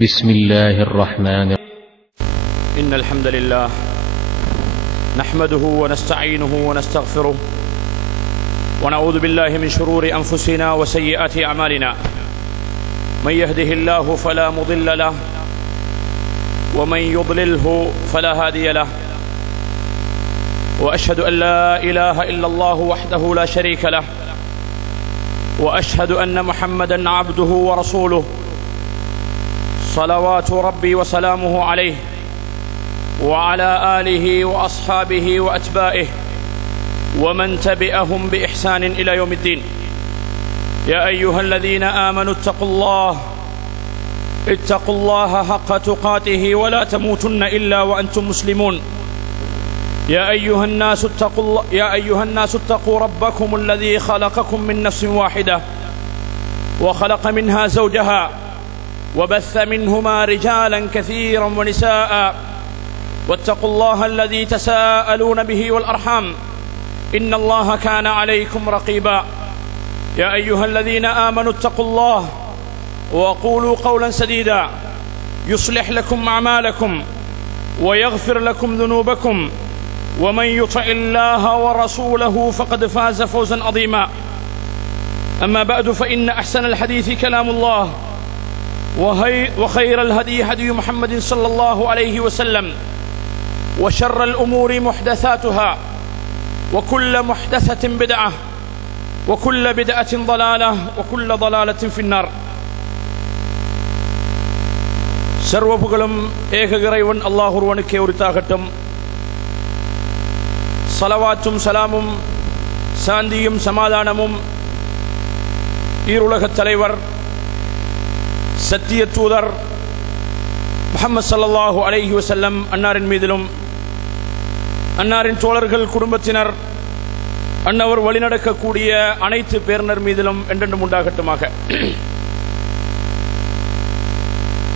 بسم الله الرحمن إن الحمد لله نحمده ونستعينه ونستغفره ونعوذ بالله من شرور أنفسنا وسيئات أعمالنا من يهده الله فلا مضل له ومن يضلله فلا هادي له وأشهد أن لا إله إلا الله وحده لا شريك له وأشهد أن محمدا عبده ورسوله صلوات ربي وسلامه عليه وعلى آله وأصحابه وأتباعه ومن تبعهم بإحسان إلى يوم الدين يا أيها الذين آمنوا اتقوا الله حق تقاته ولا تموتن إلا وأنتم مسلمون يا أيها الناس اتقوا ربكم الذي خلقكم من نفس واحدة وخلق منها زوجها وبث منهما رجالا كثيرا ونساء واتقوا الله الذي تساءلون به والأرحام إن الله كان عليكم رقيبا يا أيها الذين آمنوا اتقوا الله وقولوا قولا سديدا يصلح لكم أعمالكم ويغفر لكم ذنوبكم ومن يطع الله ورسوله فقد فاز فوزا عظيما أما بعد فإن أحسن الحديث كلام الله وخير الهدي هدي محمد صلى الله عليه وسلم وشر الأمور محدثاتها وكل محدثة بدعة وكل بدعة ضلالة وكل ضلالة في النار சர்வ புகழும் ஏக இறைவன் அல்லாஹ் ஒருவனுக்கே உரித்தாகட்டும். ஸலவாத்தும் ஸலாமும் சாந்தியும் சமாதானமும் ஈருலகத் தலைவர் சத்திய தூதர் முஹம்மது ஸல்லல்லாஹு அலைஹி வஸல்லம் அன்னாரின் மீதிலும் அன்னாரின் தோழர்கள் குடும்பத்தினர் அன்னவர் வழிநடக்கக்கூடிய அனைத்து பேரினர் மீதிலும் என்றென்றும் உண்டாகட்டுமாக.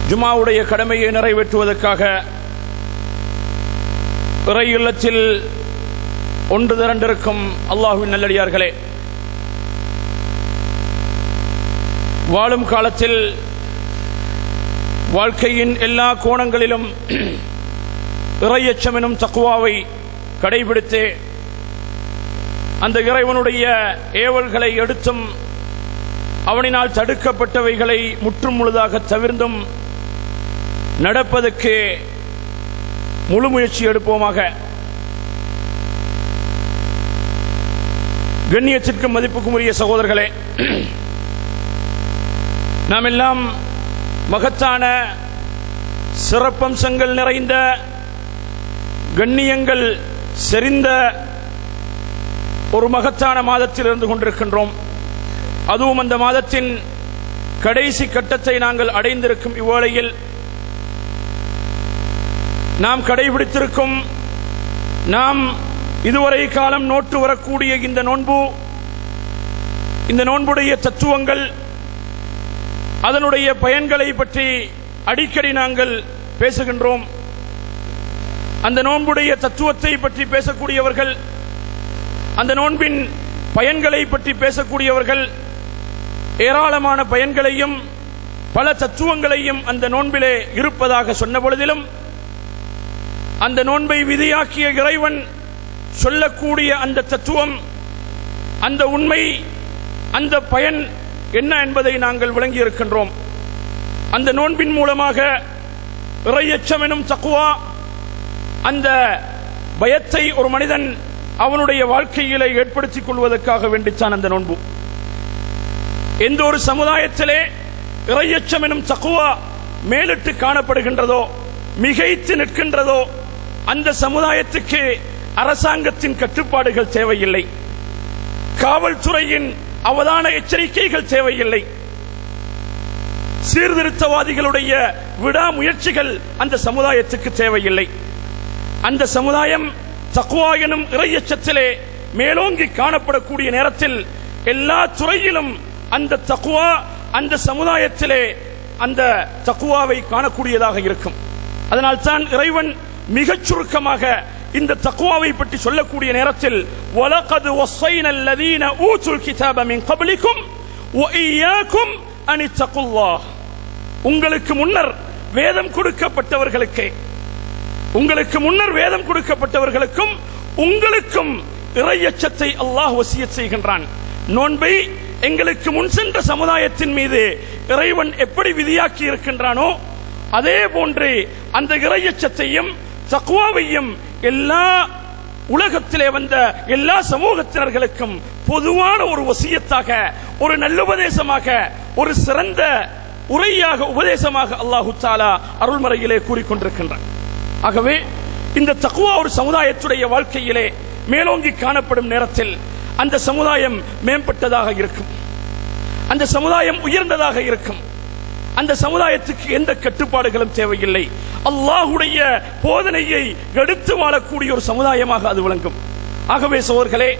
ஜுமாவுடைய கடமையை நிறைவேற்றுவதற்காக இறை இல்லத்தில் ஒன்று திரண்டிருக்கும் அல்லாஹ்வின் நல்லடியார்களே, வாழும் காலத்தில் வாழ்க்கையின் எல்லா கோணங்களிலும் இறையச்சம் எனும் தக்வாவை கடைபிடித்து அந்த இறைவனுடைய ஏவல்களை எடுத்தும் அவனினால் தடுக்கப்பட்டவைகளை முற்றும் முழுதாக தவிர்த்தும் நடப்பதற்கு முழு முயற்சி எடுப்போமாக. கண்ணியத்திற்கும் மதிப்புக்கும் உரிய சகோதரர்களே, நாம் எல்லாம் மகத்தான சிறப்பம்சங்கள் நிறைந்த கண்ணியங்கள் செறிந்த ஒரு மகத்தான மாதத்தில் இருந்து கொண்டிருக்கின்றோம். அதுவும் அந்த மாதத்தின் கடைசி கட்டத்தை நாங்கள் அடைந்திருக்கும் இவ்வேளையில் நாம் கடைபிடித்திருக்கும், நாம் இதுவரை காலம் நோட்டு வரக்கூடிய இந்த நோன்புடைய தத்துவங்கள், அதனுடைய பயன்களை பற்றி அடிக்கடி நாங்கள் பேசுகின்றோம். அந்த நோன்புடைய தத்துவத்தை பற்றி பேசக்கூடியவர்கள், அந்த நோன்பின் பயன்களை பற்றி பேசக்கூடியவர்கள் ஏராளமான பயன்களையும் பல தத்துவங்களையும் அந்த நோன்பிலே இருப்பதாக சொன்ன பொழுதிலும், அந்த நோன்பை விதியாக்கிய இறைவன் சொல்லக்கூடிய அந்த தத்துவம், அந்த உண்மை, அந்த பயன் என்ன என்பதை நாங்கள் விளங்கி இருக்கின்றோம். அந்த நோன்பின் மூலமாக இறையச்சம் எனும் தக்வா, அந்த பயத்தை ஒரு மனிதன் அவனுடைய வாழ்க்கையிலே ஏற்படுத்திக் கொள்வதற்காக வேண்டித்தான் அந்த நோன்பு. எந்த ஒரு சமுதாயத்திலே இறையச்சம் எனும் தக்வா மேலிட்டு காணப்படுகின்றதோ, மிகைத்து நிற்கின்றதோ, அந்த சமுதாயத்துக்கு அரசாங்கத்தின் கட்டுப்பாடுகள் தேவையில்லை, காவல்துறையின் அவதான எச்சரிக்கைகள் தேவையில்லை, சீர்திருத்தவாதிகளுடைய விடாமுயற்சிகள் அந்த சமுதாயத்துக்கு தேவையில்லை. அந்த சமுதாயம் தக்வா எனும் இறையச்சத்திலே மேலோங்கி காணப்படக்கூடிய நேரத்தில் எல்லா துறையிலும் அந்த தக்வா அந்த சமுதாயத்திலே அந்த தக்வாவை காணக்கூடியதாக இருக்கும். அதனால் தான் இறைவன் மிகச் சுருக்கமாக இந்த தக்வாவை பற்றி சொல்லக்கூடிய நேரத்தில் வலகத் வஸைனல் லதீன ஊதுல் கிதாப மின் கப்லிக்கும் வஇய்யாக்கும் அன் தக்குல்லாஹ், உங்களுக்கு முன்னர் வேதம் கொடுக்கப்பட்டவர்களுக்கு, உங்களுக்கு முன்னர் வேதம் கொடுக்கப்பட்டவர்களுக்கும் உங்களுக்கும் இறையச்சத்தை அல்லாஹ் வசியத் செய்கின்றான். நோன்பை எங்களுக்கு முன் சென்ற சமுதாயத்தின் மீது இறைவன் எப்படி விதியாக்கி இருக்கின்றானோ அதே போன்று அந்த இறையச்சத்தையும் தக்வாவையும் எல்லா உலகத்திலே வந்த எல்லா சமூகத்தினர்களுக்கும் பொதுவான ஒரு வசியத்தாக, ஒரு நல்லுபதேசமாக, ஒரு சிறந்த உரையாக, உபதேசமாக அல்லாஹு தஆலா அருள்மறையிலே கூறிக்கொண்டிருக்கின்றான். ஆகவே இந்த தக்வா ஒரு சமுதாயத்துடைய வாழ்க்கையிலே மேலோங்கி காணப்படும் நேரத்தில் அந்த சமுதாயம் மேம்பட்டதாக இருக்கும், அந்த சமுதாயம் உயர்ந்ததாக இருக்கும், அந்த சமுதாயத்துக்கு எந்த கட்டுப்பாடுகளும் தேவையில்லை. அல்லாஹ்வுடைய போதனையை எடுத்து வாழக்கூடிய ஒரு சமுதாயமாக அது விளங்கும். ஆகவே சகோதரர்களே,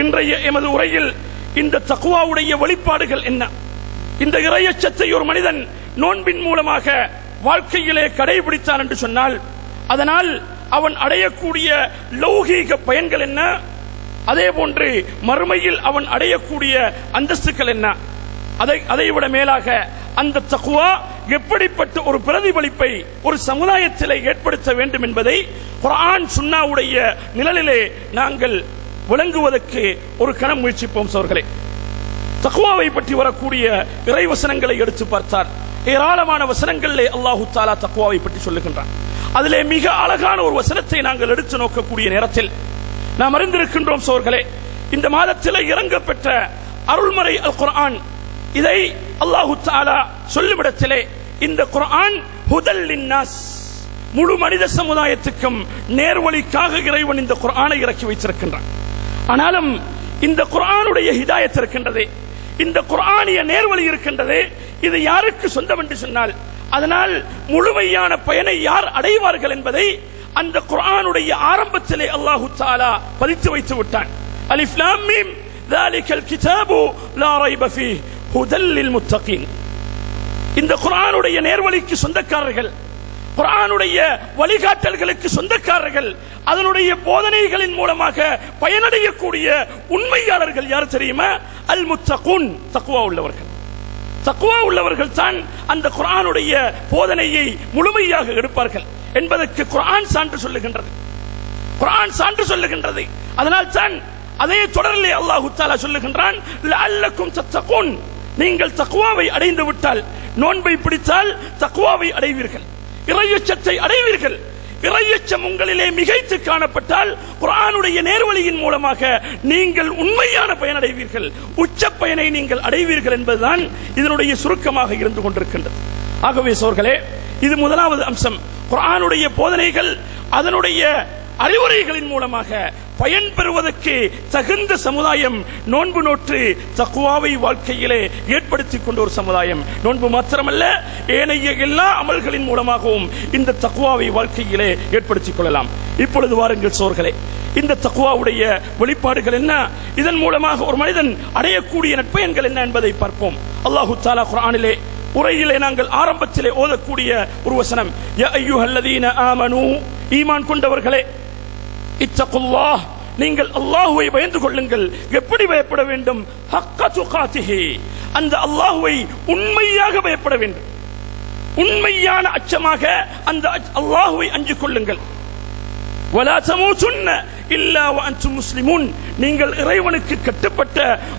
இன்றைய எமது உரையில் இந்த தக்வாவுடைய வெளிப்பாடுகள் என்ன, இந்த இறையச்சத்தை ஒரு மனிதன் நோன்பின் மூலமாக வாழ்க்கையிலே கடைபிடித்தான் என்று சொன்னால் அதனால் அவன் அடையக்கூடிய லௌகீக பயன்கள் என்ன, அதே போன்று மறுமையில் அவன் அடையக்கூடிய அந்தஸ்துக்கள் என்ன, அதை விட மேலாக அந்த தக்வா எப்படிப்பட்ட ஒரு பிரதிபலிப்பை ஒரு சமுதாயத்திலே ஏற்படுத்த வேண்டும் என்பதை குர்ஆன் சுன்னாவுடைய நிழலிலே நாங்கள் விளங்குவதற்கு ஒரு கணம் முயற்சிப்போம். சோர்களே, தக்வாவை பற்றி வரக்கூடிய இறைவசனங்களை எடுத்து பார்த்தால் ஏராளமான வசனங்களிலே அல்லாஹு தஆலா தக்வாவை பற்றி சொல்லுகின்றான். அதிலே மிக அழகான ஒரு வசனத்தை நாங்கள் எடுத்து நோக்கக்கூடிய நேரத்தில் நாம் அறிந்திருக்கின்றோம் சோர்களே, இந்த மாதத்தில் இறங்கப்பெற்ற அருள்மறை அல் குர்ஆன், இதை அல்லாஹு தஆலா சொல்லுமிடத்திலே இந்த குர்ஆன் ஹுதல் லின்னாஸ், முழு மனித சமுதாயத்துக்கும் நேர்வழிக்காக இறைவன் இந்த குர்ஆனை இறக்கி வைத்திருக்கின்றான். ஆனாலும் இந்த குர்ஆனுடைய ஹிதாயத் இருக்கின்றது, இந்த குர்ஆனிய நேர்வழி இருக்கின்றது, இது யாருக்கு சொந்தம் என்று சொன்னால் அதனால் முழுமையான பயனை யார் அடைவார்கள் என்பதை அந்த குர்ஆனுடைய ஆரம்பத்திலே அல்லாஹு தஆலா பதித்து வைத்து விட்டான். அலிஃப் லாம் மீம் ذلكல் கிதாபு லா ரைப ஃபீஹ் ஹுதல் லில் முத்தகீன். இந்த குர்ஆனுடைய நேர்வழிக்கு சொந்தக்காரர்கள், குர்ஆனுடைய வழிகாட்டல்களுக்கு சொந்தக்காரர்கள், அதனுடைய போதனைகளின் மூலமாக பயனடையக்கூடிய உண்மையாளர்கள் யார் தெரியுமா? அல் முத்தகூன், தக்வா உள்ளவர்கள். தக்வா உள்ளவர்கள் தான் அந்த குர்ஆனுடைய போதனையை முழுமையாக எடுப்பார்கள் என்பதற்கு குர்ஆன் சான்று சொல்லுகின்றது, குர்ஆன் சான்று சொல்லுகின்றது. அதனால் தான் அதே தொடரிலே அல்லாஹு தஆலா சொல்லுகின்றான், லஅல்லக்கும் தத்தகூன், நீங்கள் தக்வாவை அடைந்து விட்டால், நோன்பை பிடித்தால் தக்வாவை அடைவீர்கள், இறையச்சத்தை அடைவீர்கள். இறையச்சம் உங்களிலே மிகைத்து காணப்பட்டால் குர்ஆனுடைய நேர்வழியின் மூலமாக நீங்கள் உண்மையான பயனடைவீர்கள், உச்ச பயனை நீங்கள் அடைவீர்கள் என்பதுதான் இதனுடைய சுருக்கமாக இருந்து கொண்டிருக்கின்றது. ஆகவே சோர்களே, இது முதலாவது அம்சம். குர்ஆனுடைய போதனைகள் அதனுடைய அறிவுரைகளின் மூலமாக பயன் பெறுவதற்கு தகுந்த சமுதாயம் நோன்பு நோற்று தக்வாவை வாழ்க்கையிலே ஏற்படுத்திக் கொண்ட ஒரு சமுதாயம். நோன்பு மாத்திரமல்ல, ஏனைய எல்லா அமல்களின் மூலமாகவும் இந்த தக்வாவை வாழ்க்கையிலே ஏற்படுத்திக் கொள்ளலாம். இப்பொழுது வாருங்கள் சோர்களே, இந்த தக்வாவுடைய வெளிப்பாடுகள் என்ன, இதன் மூலமாக ஒரு மனிதன் அடையக்கூடிய நற்பயன்கள் என்ன என்பதை பார்ப்போம். அல்லாஹு தஆலா குர்ஆனிலே உரையிலே நாங்கள் ஆரம்பத்திலே ஓதக்கூடிய ஒரு வசனம், யா அய்யுஹல்லதீன ஆமனூ, ஈமான் கொண்டவர்களே, இத்தகுல்லாஹ், நீங்கள் அல்லாஹ்வை பயந்து கொள்ளுங்கள். எப்படி பயப்பட வேண்டும்? ஹக்க துகாத்திஹி, அந்த அல்லாஹ்வை உண்மையாக பயப்பட வேண்டும், உண்மையான அச்சமாக அந்த அல்லாஹ்வை அஞ்சு கொள்ளுங்கள். வலா தமூதுன்ன இல்லா வஅன்தும் முஸ்லிமூன், நீங்கள் இறைவனுக்கு கட்டுப்பட்ட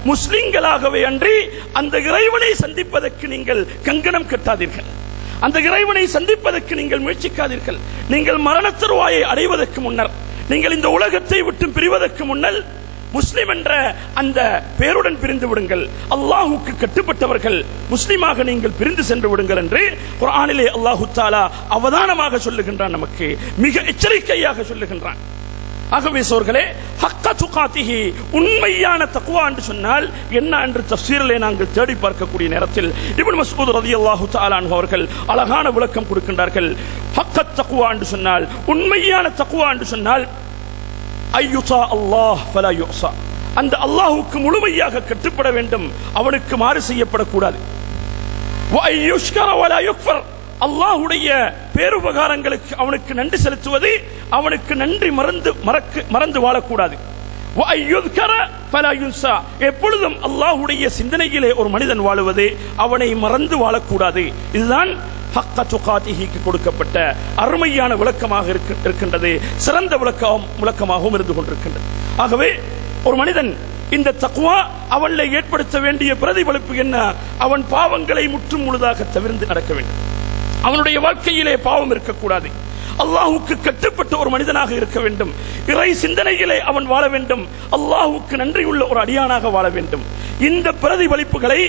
முஸ்லிம்களாகவே அன்றி அந்த இறைவனை சந்திப்பதற்கு நீங்கள் கங்கணம் கட்டாதீர்கள், அந்த இறைவனை சந்திப்பதற்கு நீங்கள் முயற்சிக்காதீர்கள். நீங்கள் மரண தருவாயை அடைவதற்கு முன்னர், நீங்கள் இந்த உலகத்தை விட்டு பிரிவதற்கு முன்னால் முஸ்லிம் என்ற அந்த பேருடன் பிரிந்து விடுங்கள், அல்லாஹுக்கு கட்டுப்பட்டவர்கள் முஸ்லிமாக நீங்கள் பிரிந்து சென்று விடுங்கள் என்று குர்ஆனிலே அல்லாஹு தஆலா அவதானமாக சொல்லுகின்றான், நமக்கு மிக எச்சரிக்கையாக சொல்லுகின்றான். ஆகவே சோர்களே, ஹக்க துகாத்திஹி, உண்மையான தக்வா என்று சொன்னால் என்ன என்று தஃசீரிலே நாங்கள் தேடி பார்க்கக்கூடிய நேரத்தில் இப்னு மஸ்ஊத் ரலியல்லாஹு தஆலா அன்ஹு அவர்கள் அழகான விளக்கம் கொடுக்கின்றார்கள். ஹக்க தக்வா என்று சொன்னால், உண்மையான தக்வா என்று சொன்னால் ஐயுஸா அல்லாஹ் ஃபலா யுஸா, அந்த அல்லாஹ்வுக்கு முழுமையாக கட்டுப்பட வேண்டும், அவனுக்கு மாறு செய்யப்படக்கூடாது. வ அய்யுஷ்கர வலா யுக்ஃபர், அல்லாஹ்வுடைய பேருபகாரங்களுக்கு அவனுக்கு நன்றி செலுத்துவது, அவனுக்கு நன்றி மறந்து வாழக்கூடாது. வ அய்யுذ்கர ஃபலா யுன்ஸா, எப்பொழுதும் அல்லாஹ்வுடைய சிந்தனையிலே ஒரு மனிதன் வாழுவது, அவனை மறந்து வாழக்கூடாது. இதுதான் ஹக்க துகாதிஹிக்கு கொடுக்கப்பட்ட அருமையான விளக்கமாக இருக்கின்றது, சிறந்த விளக்கமாகவும் இருந்து கொண்டிருக்கின்றது. ஆகவே ஒரு மனிதன் இந்த தக்வா அவனை ஏற்படுத்த வேண்டிய பிரதிபலிப்பு என்ன? அவன் பாவங்களை முற்றும் முழுதாக தவிர்த்து நடக்க வேண்டும். அவனுடைய வாழ்க்கையிலே பாவம் இருக்கக்கூடாது. அல்லாஹுக்கு கட்டுப்பட்ட ஒரு மனிதனாக இருக்க வேண்டும். இறை சிந்தனையிலே அவன் வாழ வேண்டும். அல்லாஹுக்கு நன்றியுள்ள ஒரு அடியானாக வாழ வேண்டும். இந்த பிரதிபலிப்புகளை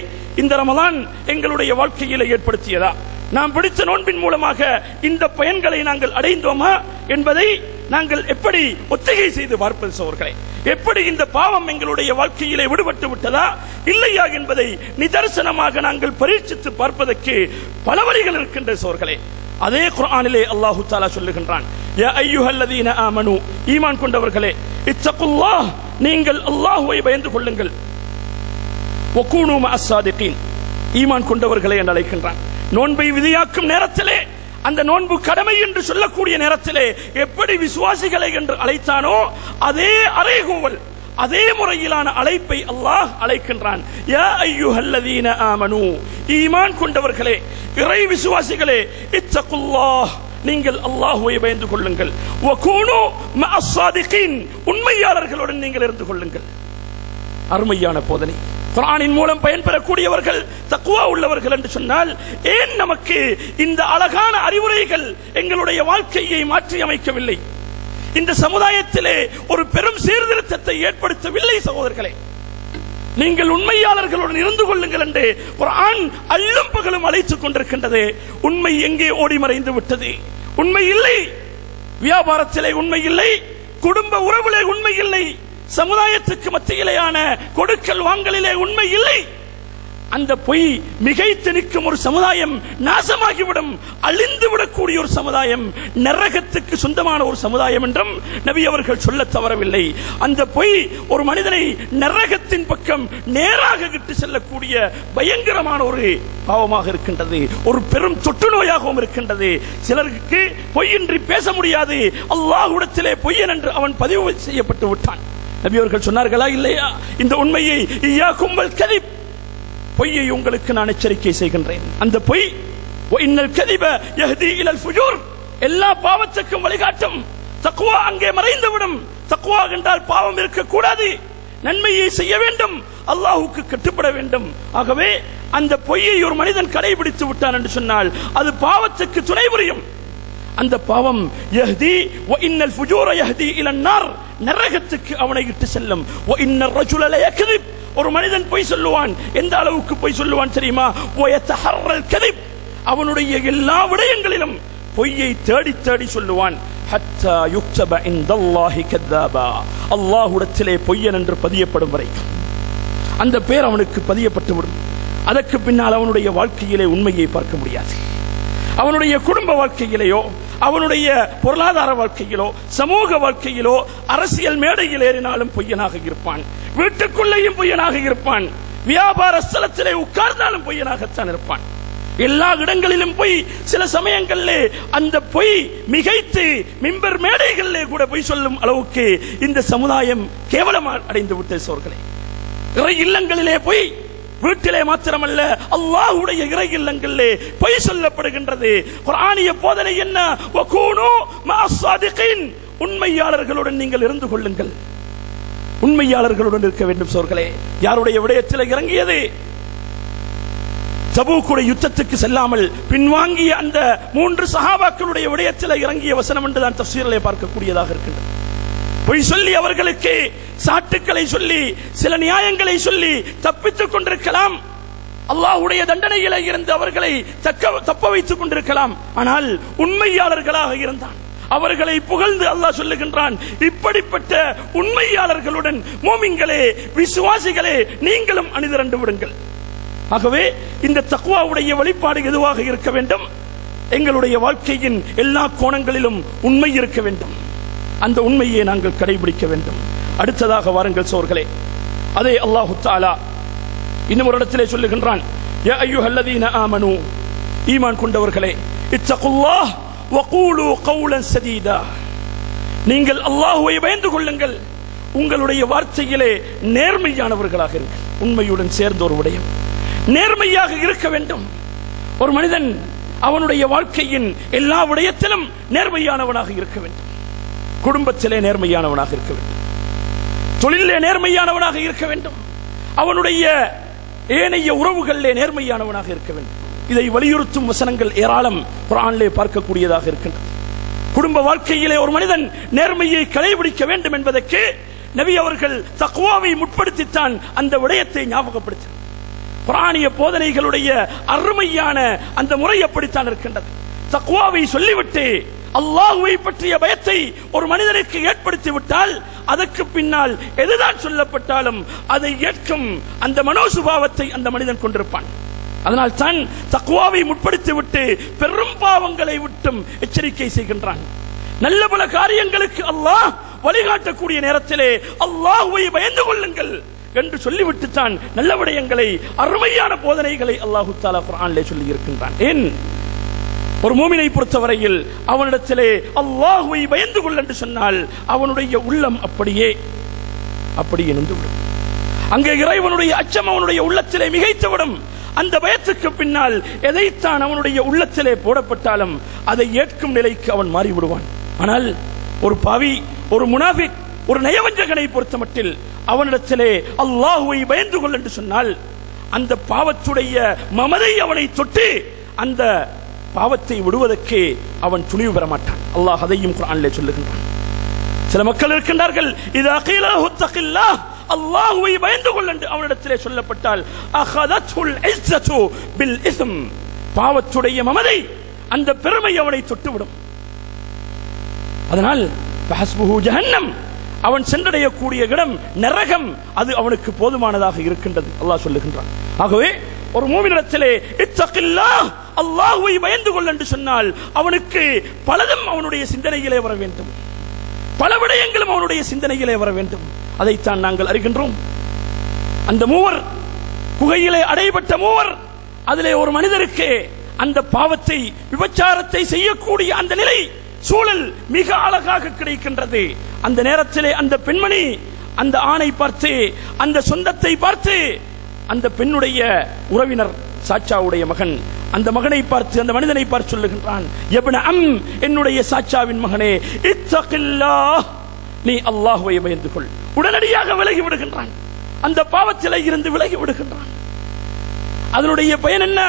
இந்த ரமலான் எங்களுடைய வாழ்க்கையிலே ஏற்படுத்தியதா? நாம் பிடித்த நோன்பின் மூலமாக இந்த பயன்களை நாங்கள் அடைந்தோமா என்பதை நாங்கள் எப்படி ஒத்திகை செய்து பார்ப்பது சோர்களே? எப்படி இந்த பாவம் எங்களுடைய வாழ்க்கையிலே விடுபட்டு விட்டதா இல்லையா என்பதை நிதர்சனமாக நாங்கள் பரீட்சித்து பார்ப்பதற்கு பல வழிகள் இருக்கின்ற சோர்களே. அதே குர்ஆனிலே அல்லாஹ் தஆலா சொல்லுகின்றான், யா அய்யுஹல்லதீன ஆமனூ, ஈமான் கொண்டவர்களே, இத்தகுல்லாஹ், நீங்கள் அல்லாஹ்வை பயந்து கொள்ளுங்கள், வகூனூ மஅஸ் ஸாதிகீன், ஈமான் கொண்டவர்களே என்று அழைக்கின்றான். நோன்பை விதியாக்கும் நேரத்திலே, அந்த நோன்பு கடமை என்று சொல்லக்கூடிய நேரத்திலே எப்படி விசுவாசிகளை என்று அழைத்தானோ அதே அறைகூவல், அதே முறையிலான அழைப்பை அல்லாஹ் அழைக்கின்றான். யா அய்யுஹல்லதீன ஆமனூ, ஈமான் கொண்டவர்களே, இறை விசுவாசிகளே, இத்தகுல்லாஹ், நீங்கள் அல்லாஹ்வை பயந்து கொள்ளுங்கள், வகூனூ மஅஸ் ஸாதிகீன், உண்மையாளர்களுடன் நீங்கள் இருந்து கொள்ளுங்கள். அருமையான போதனை. குர்ஆனின் மூலம் பயன்பெறக்கூடியவர்கள் தக்வா உள்ளவர்கள் என்று சொன்னால் ஏன் நமக்கு இந்த அழகான அறிவுரைகள் எங்களுடைய வாழ்க்கையை மாற்றி அமைக்கவில்லை? இந்த சமுதாயத்திலே ஒரு பெரும் சீர்திருத்தத்தை ஏற்படுத்தவில்லை சகோதரர்களே. நீங்கள் உண்மையாளர்களுடன் இருந்து கொள்ளுங்கள் என்று குர்ஆன் அல்லும் பகலும் அழைத்துக் கொண்டிருக்கின்றது. உண்மை எங்கே ஓடி மறைந்து விட்டது? உண்மை இல்லை. வியாபாரத்திலே உண்மை இல்லை, குடும்ப உறவிலே உண்மை இல்லை, சமுதாயத்துக்கு மத்தியிலேயான கொடுக்கல் வாங்கலிலே உண்மை இல்லை. அந்த பொய் மிகைத்து நிற்கும் ஒரு சமுதாயம் நாசமாகிவிடும், அழிந்து விடக்கூடிய ஒரு சமுதாயம், நரகத்துக்கு சொந்தமான ஒரு சமுதாயம் என்றும் நபி அவர்கள் சொல்ல தவறவில்லை. அந்த பொய் ஒரு மனிதனை நரகத்தின் பக்கம் நேராக இட்டு செல்லக்கூடிய பயங்கரமான ஒரு பாவமாக இருக்கின்றது, ஒரு பெரும் தொற்று நோயாகவும் இருக்கின்றது. சிலருக்கு பொய்யின்றி பேச முடியாது, அல்லாஹ்விடத்திலே பொய்யன் என்று அவன் பதிவு செய்யப்பட்டு விட்டான். நபி அவர்கள் சொன்னார்களா இல்லையா? இந்த உண்மையை, இய்யாக்கும் வல் கதிப், பொய்யை உங்களுக்கு நான் எச்சரிக்கை செய்கின்றேன். அந்த பொய் இன்னல் கதிப யஹ்தி இலல் ஃபுஜூர், எல்லா பாவத்துக்கும் வழிகாட்டும். தக்வா அங்கே மறைந்துவிடும். தக்வா என்றால் பாவம் இருக்கக்கூடாது, நன்மையை செய்ய வேண்டும், அல்லாஹ்வுக்கு கட்டுப்பட வேண்டும். ஆகவே அந்த பொய்யை ஒரு மனிதன் கடைபிடித்து விட்டான் என்று சொன்னால் அது பாவத்துக்கு துணை புரியும். அந்த பாவம் யஹ்தி வ இன்னல் ஃபுஜூர யஹ்தி இலன் நார், நரகத்துக்கு அவனை இட்டு செல்லும். வ இன்னர் ரஜுல லயக்திப், ஒரு மனிதன் பொய் சொல்லுவான். எந்த அளவுக்கு பொய் சொல்லுவான் தெரியுமா? வ யதஹர்ரல் கதிப், அவனுடைய எல்லா விடயங்களிலும் பொய்யை தேடி தேடி சொல்லுவான். ஹத்தா யுக்தப இன்தல்லாஹி கذாபா, அல்லாஹ்விடத்திலே பொய்யன் என்று பதியப்படும் வரைக்கும் அந்த பேர் அவனுக்கு பதியப்பட்டு விடும். அதற்கு பின்னால் அவனுடைய வாழ்க்கையிலே உண்மையை பார்க்க முடியாது. அவனுடைய குடும்ப வாழ்க்கையிலேயோ, அவனுடைய பொருளாதார வாழ்க்கையிலோ, சமூக வாழ்க்கையிலோ, அரசியல் மேடையில் ஏறினாலும் பொய்யனாக இருப்பான். வீட்டுக்குள்ளேயும் பொய்யனாக இருப்பான். வியாபார ஸ்தலத்திலே உட்கார்ந்தாலும் பொய்யனாகத்தான் இருப்பான். எல்லா இடங்களிலும் பொய். சில சமயங்களிலே அந்த பொய் மிகைத்து மிம்பர் மேடைகளிலே கூட பொய் சொல்லும் அளவுக்கு இந்த சமுதாயம் கேவலமாக அடைந்து விட்ட சோர்களே. இறை இல்லங்களிலே பொய், வீட்டிலே மாத்திரமல்ல அல்லாஹ்வுடைய இறை இல்லங்களிலே பொய் சொல்லப்படுகின்றது. குர்ஆனிய போதனை என்ன? வகூனு மஅஸ் ஸாதிகீன், உண்மையாளர்களுடன் நீங்கள் இருந்து கொள்ளுங்கள். உண்மையாளர்களுடன் இருக்க வேண்டும் சோர்களே. யாருடைய விடயத்தில் இறங்கியது? தபூக்குடைய யுத்தத்துக்கு செல்லாமல் பின்வாங்கிய அந்த 3 சஹாபாக்களுடைய விடயத்தில் இறங்கிய வசனம் என்றுதான் தஃசீரிலே பார்க்கக்கூடியதாக இருக்கின்றது. பொய் சொல்லி அவர்களுக்கு சாட்டுக்களை சொல்லி சில நியாயங்களை சொல்லி தப்பித்துக் கொண்டிருக்கலாம். அல்லாஹ்வுடைய தண்டனையிலே இருந்து அவர்களை தப்ப வைத்துக் கொண்டிருக்கலாம். ஆனால் உண்மையாளர்களாக இருந்தான். அவர்களை புகழ்ந்து அல்லாஹ் சொல்லுகின்றான், இப்படிப்பட்ட உண்மையாளர்களுடன் மூமின்களே, விசுவாசிகளே, நீங்களும் அணிதிரண்டு விடுங்கள். ஆகவே இந்த தக்வாவுடைய வெளிப்பாடு எதுவாக இருக்க வேண்டும்? எங்களுடைய வாழ்க்கையின் எல்லா கோணங்களிலும் உண்மை இருக்க வேண்டும். அந்த உண்மையை நாங்கள் கடைபிடிக்க வேண்டும். அடுத்ததாக வாருங்கள் சோர்களே, அதே அல்லாஹு தஆலா இன்னும் ஒரு இடத்திலே சொல்லுகின்றான், யா அய்யுஹல்லதீன ஆமனூ, ஈமான் கொண்டவர்களே, இத்தகுல்லாஹ் வகூலு கௌலன் சதீதா, நீங்கள் அல்லாஹ்வை பயந்து கொள்ளுங்கள், உங்களுடைய வார்த்தையிலே நேர்மையானவர்களாக இருங்கள். உண்மையுடன் சேர்ந்த ஒரு விடயம், நேர்மையாக இருக்க வேண்டும். ஒரு மனிதன் அவனுடைய வாழ்க்கையின் எல்லா விடயத்திலும் நேர்மையானவனாக இருக்க வேண்டும். குடும்பத்திலே நேர்மையானவனாக இருக்க வேண்டும், தொழிலே நேர்மையானவனாக இருக்க வேண்டும், அவனுடைய ஏனைய உறவுகளிலே நேர்மையானவனாக இருக்க வேண்டும். இதை வலியுறுத்தும் வசனங்கள் ஏராளம் குர்ஆனிலே பார்க்கக்கூடியதாக இருக்கின்றது. குடும்ப வாழ்க்கையிலே ஒரு மனிதன் நேர்மையை கடைபிடிக்க வேண்டும் என்பதற்கு நபி அவர்கள் தக்வாவை முற்படுத்தித்தான் அந்த விடயத்தை ஞாபகப்படுத்தினார். குர்ஆனிய போதனைகளுடைய அருமையான அந்த முறை அப்படித்தான் இருக்கின்றது. தக்வாவை சொல்லிவிட்டு அல்லாஹ்வை பற்றிய பயத்தை ஒரு மனிதனுக்கு ஏற்படுத்தி விட்டால் அதற்கு பின்னால் எதுதான் சொல்லப்பட்டாலும் அதை ஏற்கும் அந்த மனோசுபாவத்தை அந்த மனிதன் கொண்டிருப்பான். அதனால் தான் தக்வாவை முற்படுத்தி விட்டு பெரும் பாவங்களை விட்டும் எச்சரிக்கை செய்கின்றான். நல்ல பல காரியங்களுக்கு அல்லாஹ் வழிகாட்டக்கூடிய நேரத்திலே அல்லாஹ்வை பயந்து கொள்ளுங்கள் என்று சொல்லிவிட்டு தான் நல்ல விடயங்களை அருமையான போதனைகளை அல்லாஹு தஆலா குர்ஆனிலே சொல்லி இருக்கின்றான். ஏன் ஒரு மூமினை பொறுத்தவரையில் அவனிடத்திலே அல்லாஹ்வை பயந்து கொள் என்று சொன்னால் அவனுடைய உள்ளம் அப்படியே நின்றுவிடும். அங்கே இறைவனுடைய அச்சம் அவனுடைய உள்ளத்திலே மிகைத்துவிடும். அந்த பயத்துக்கு பின்னால் எதைத்தான் அவனுடைய உள்ளத்திலே போடப்பட்டாலும் அதை ஏற்கும் நிலைக்கு அவன் மாறிவிடுவான். ஆனால் ஒரு பாவி, ஒரு முனாஃபிக், ஒரு நயவஞ்சகனை பொறுத்த மட்டில் அவனிடத்திலே அல்லாஹ்வை பயந்து கொள் என்று சொன்னால் அந்த பாவத்துடைய மமதை அவனை தொட்டு அந்த பாவத்தை விடுவதற்கு அவன் துணிவு பெற மாட்டான். அல்லாஹ் அதையும் குர்ஆனிலே சொல்லுகின்றான். சில மக்கள் இருக்கின்றார்கள், இதா கீல லஹு தகில்லாஹ், அல்லாஹ்வை பயந்து கொள் என்று அவனிடத்திலே சொல்லப்பட்டால் அகதத்துல் இஸ்ஸத்து பில் இஸ்ம், பாவத்துடைய மமதை அந்த பெருமை அவனை தொட்டுவிடும். அதனால் ஃபஹஸ்புஹு ஜஹன்னம், அவன் சென்றடையக்கூடிய இடம் நரகம், அது அவனுக்கு போதுமானதாக இருக்கின்றது அல்லாஹ் சொல்லுகின்றான். ஆகவே ஒரு மூமினிடத்திலே இத்தகில்லாஹ், அல்லாஹ்வை பயந்து கொள் என்று சொன்னால் அவனுக்கு பலதும் அவனுடைய சிந்தனையிலே வர வேண்டும், பல விடயங்களும் அவனுடைய சிந்தனையிலே வர வேண்டும். அதைத்தான் நாங்கள் அறிகின்றோம். அந்த மூவர், குகையிலே அடைபட்ட மூவர், அதிலே ஒரு மனிதருக்கு அந்த பாவத்தை, விபச்சாரத்தை செய்யக்கூடிய அந்த நிலை சூழல் மிக அழகாக கிடைக்கின்றது. அந்த நேரத்திலே அந்த பெண்மணி அந்த ஆணை பார்த்து, அந்த சொந்தத்தை பார்த்து, அந்த பெண்ணுடைய உறவினர் சாச்சாவுடைய மகன் அந்த மகனை பார்த்து, அந்த மனிதனை பார்த்து சொல்லுகின்றான், யப்ன அம், என்னுடைய சாச்சாவின் மகனே, இத்தகில்லாஹ், நீ அல்லாஹ்வை பயந்து கொள். உடனடியாக விலகி விடுகின்றான், அந்த பாவத்திலே இருந்து விலகி விடுகின்றான். அதனுடைய பயன் என்ன?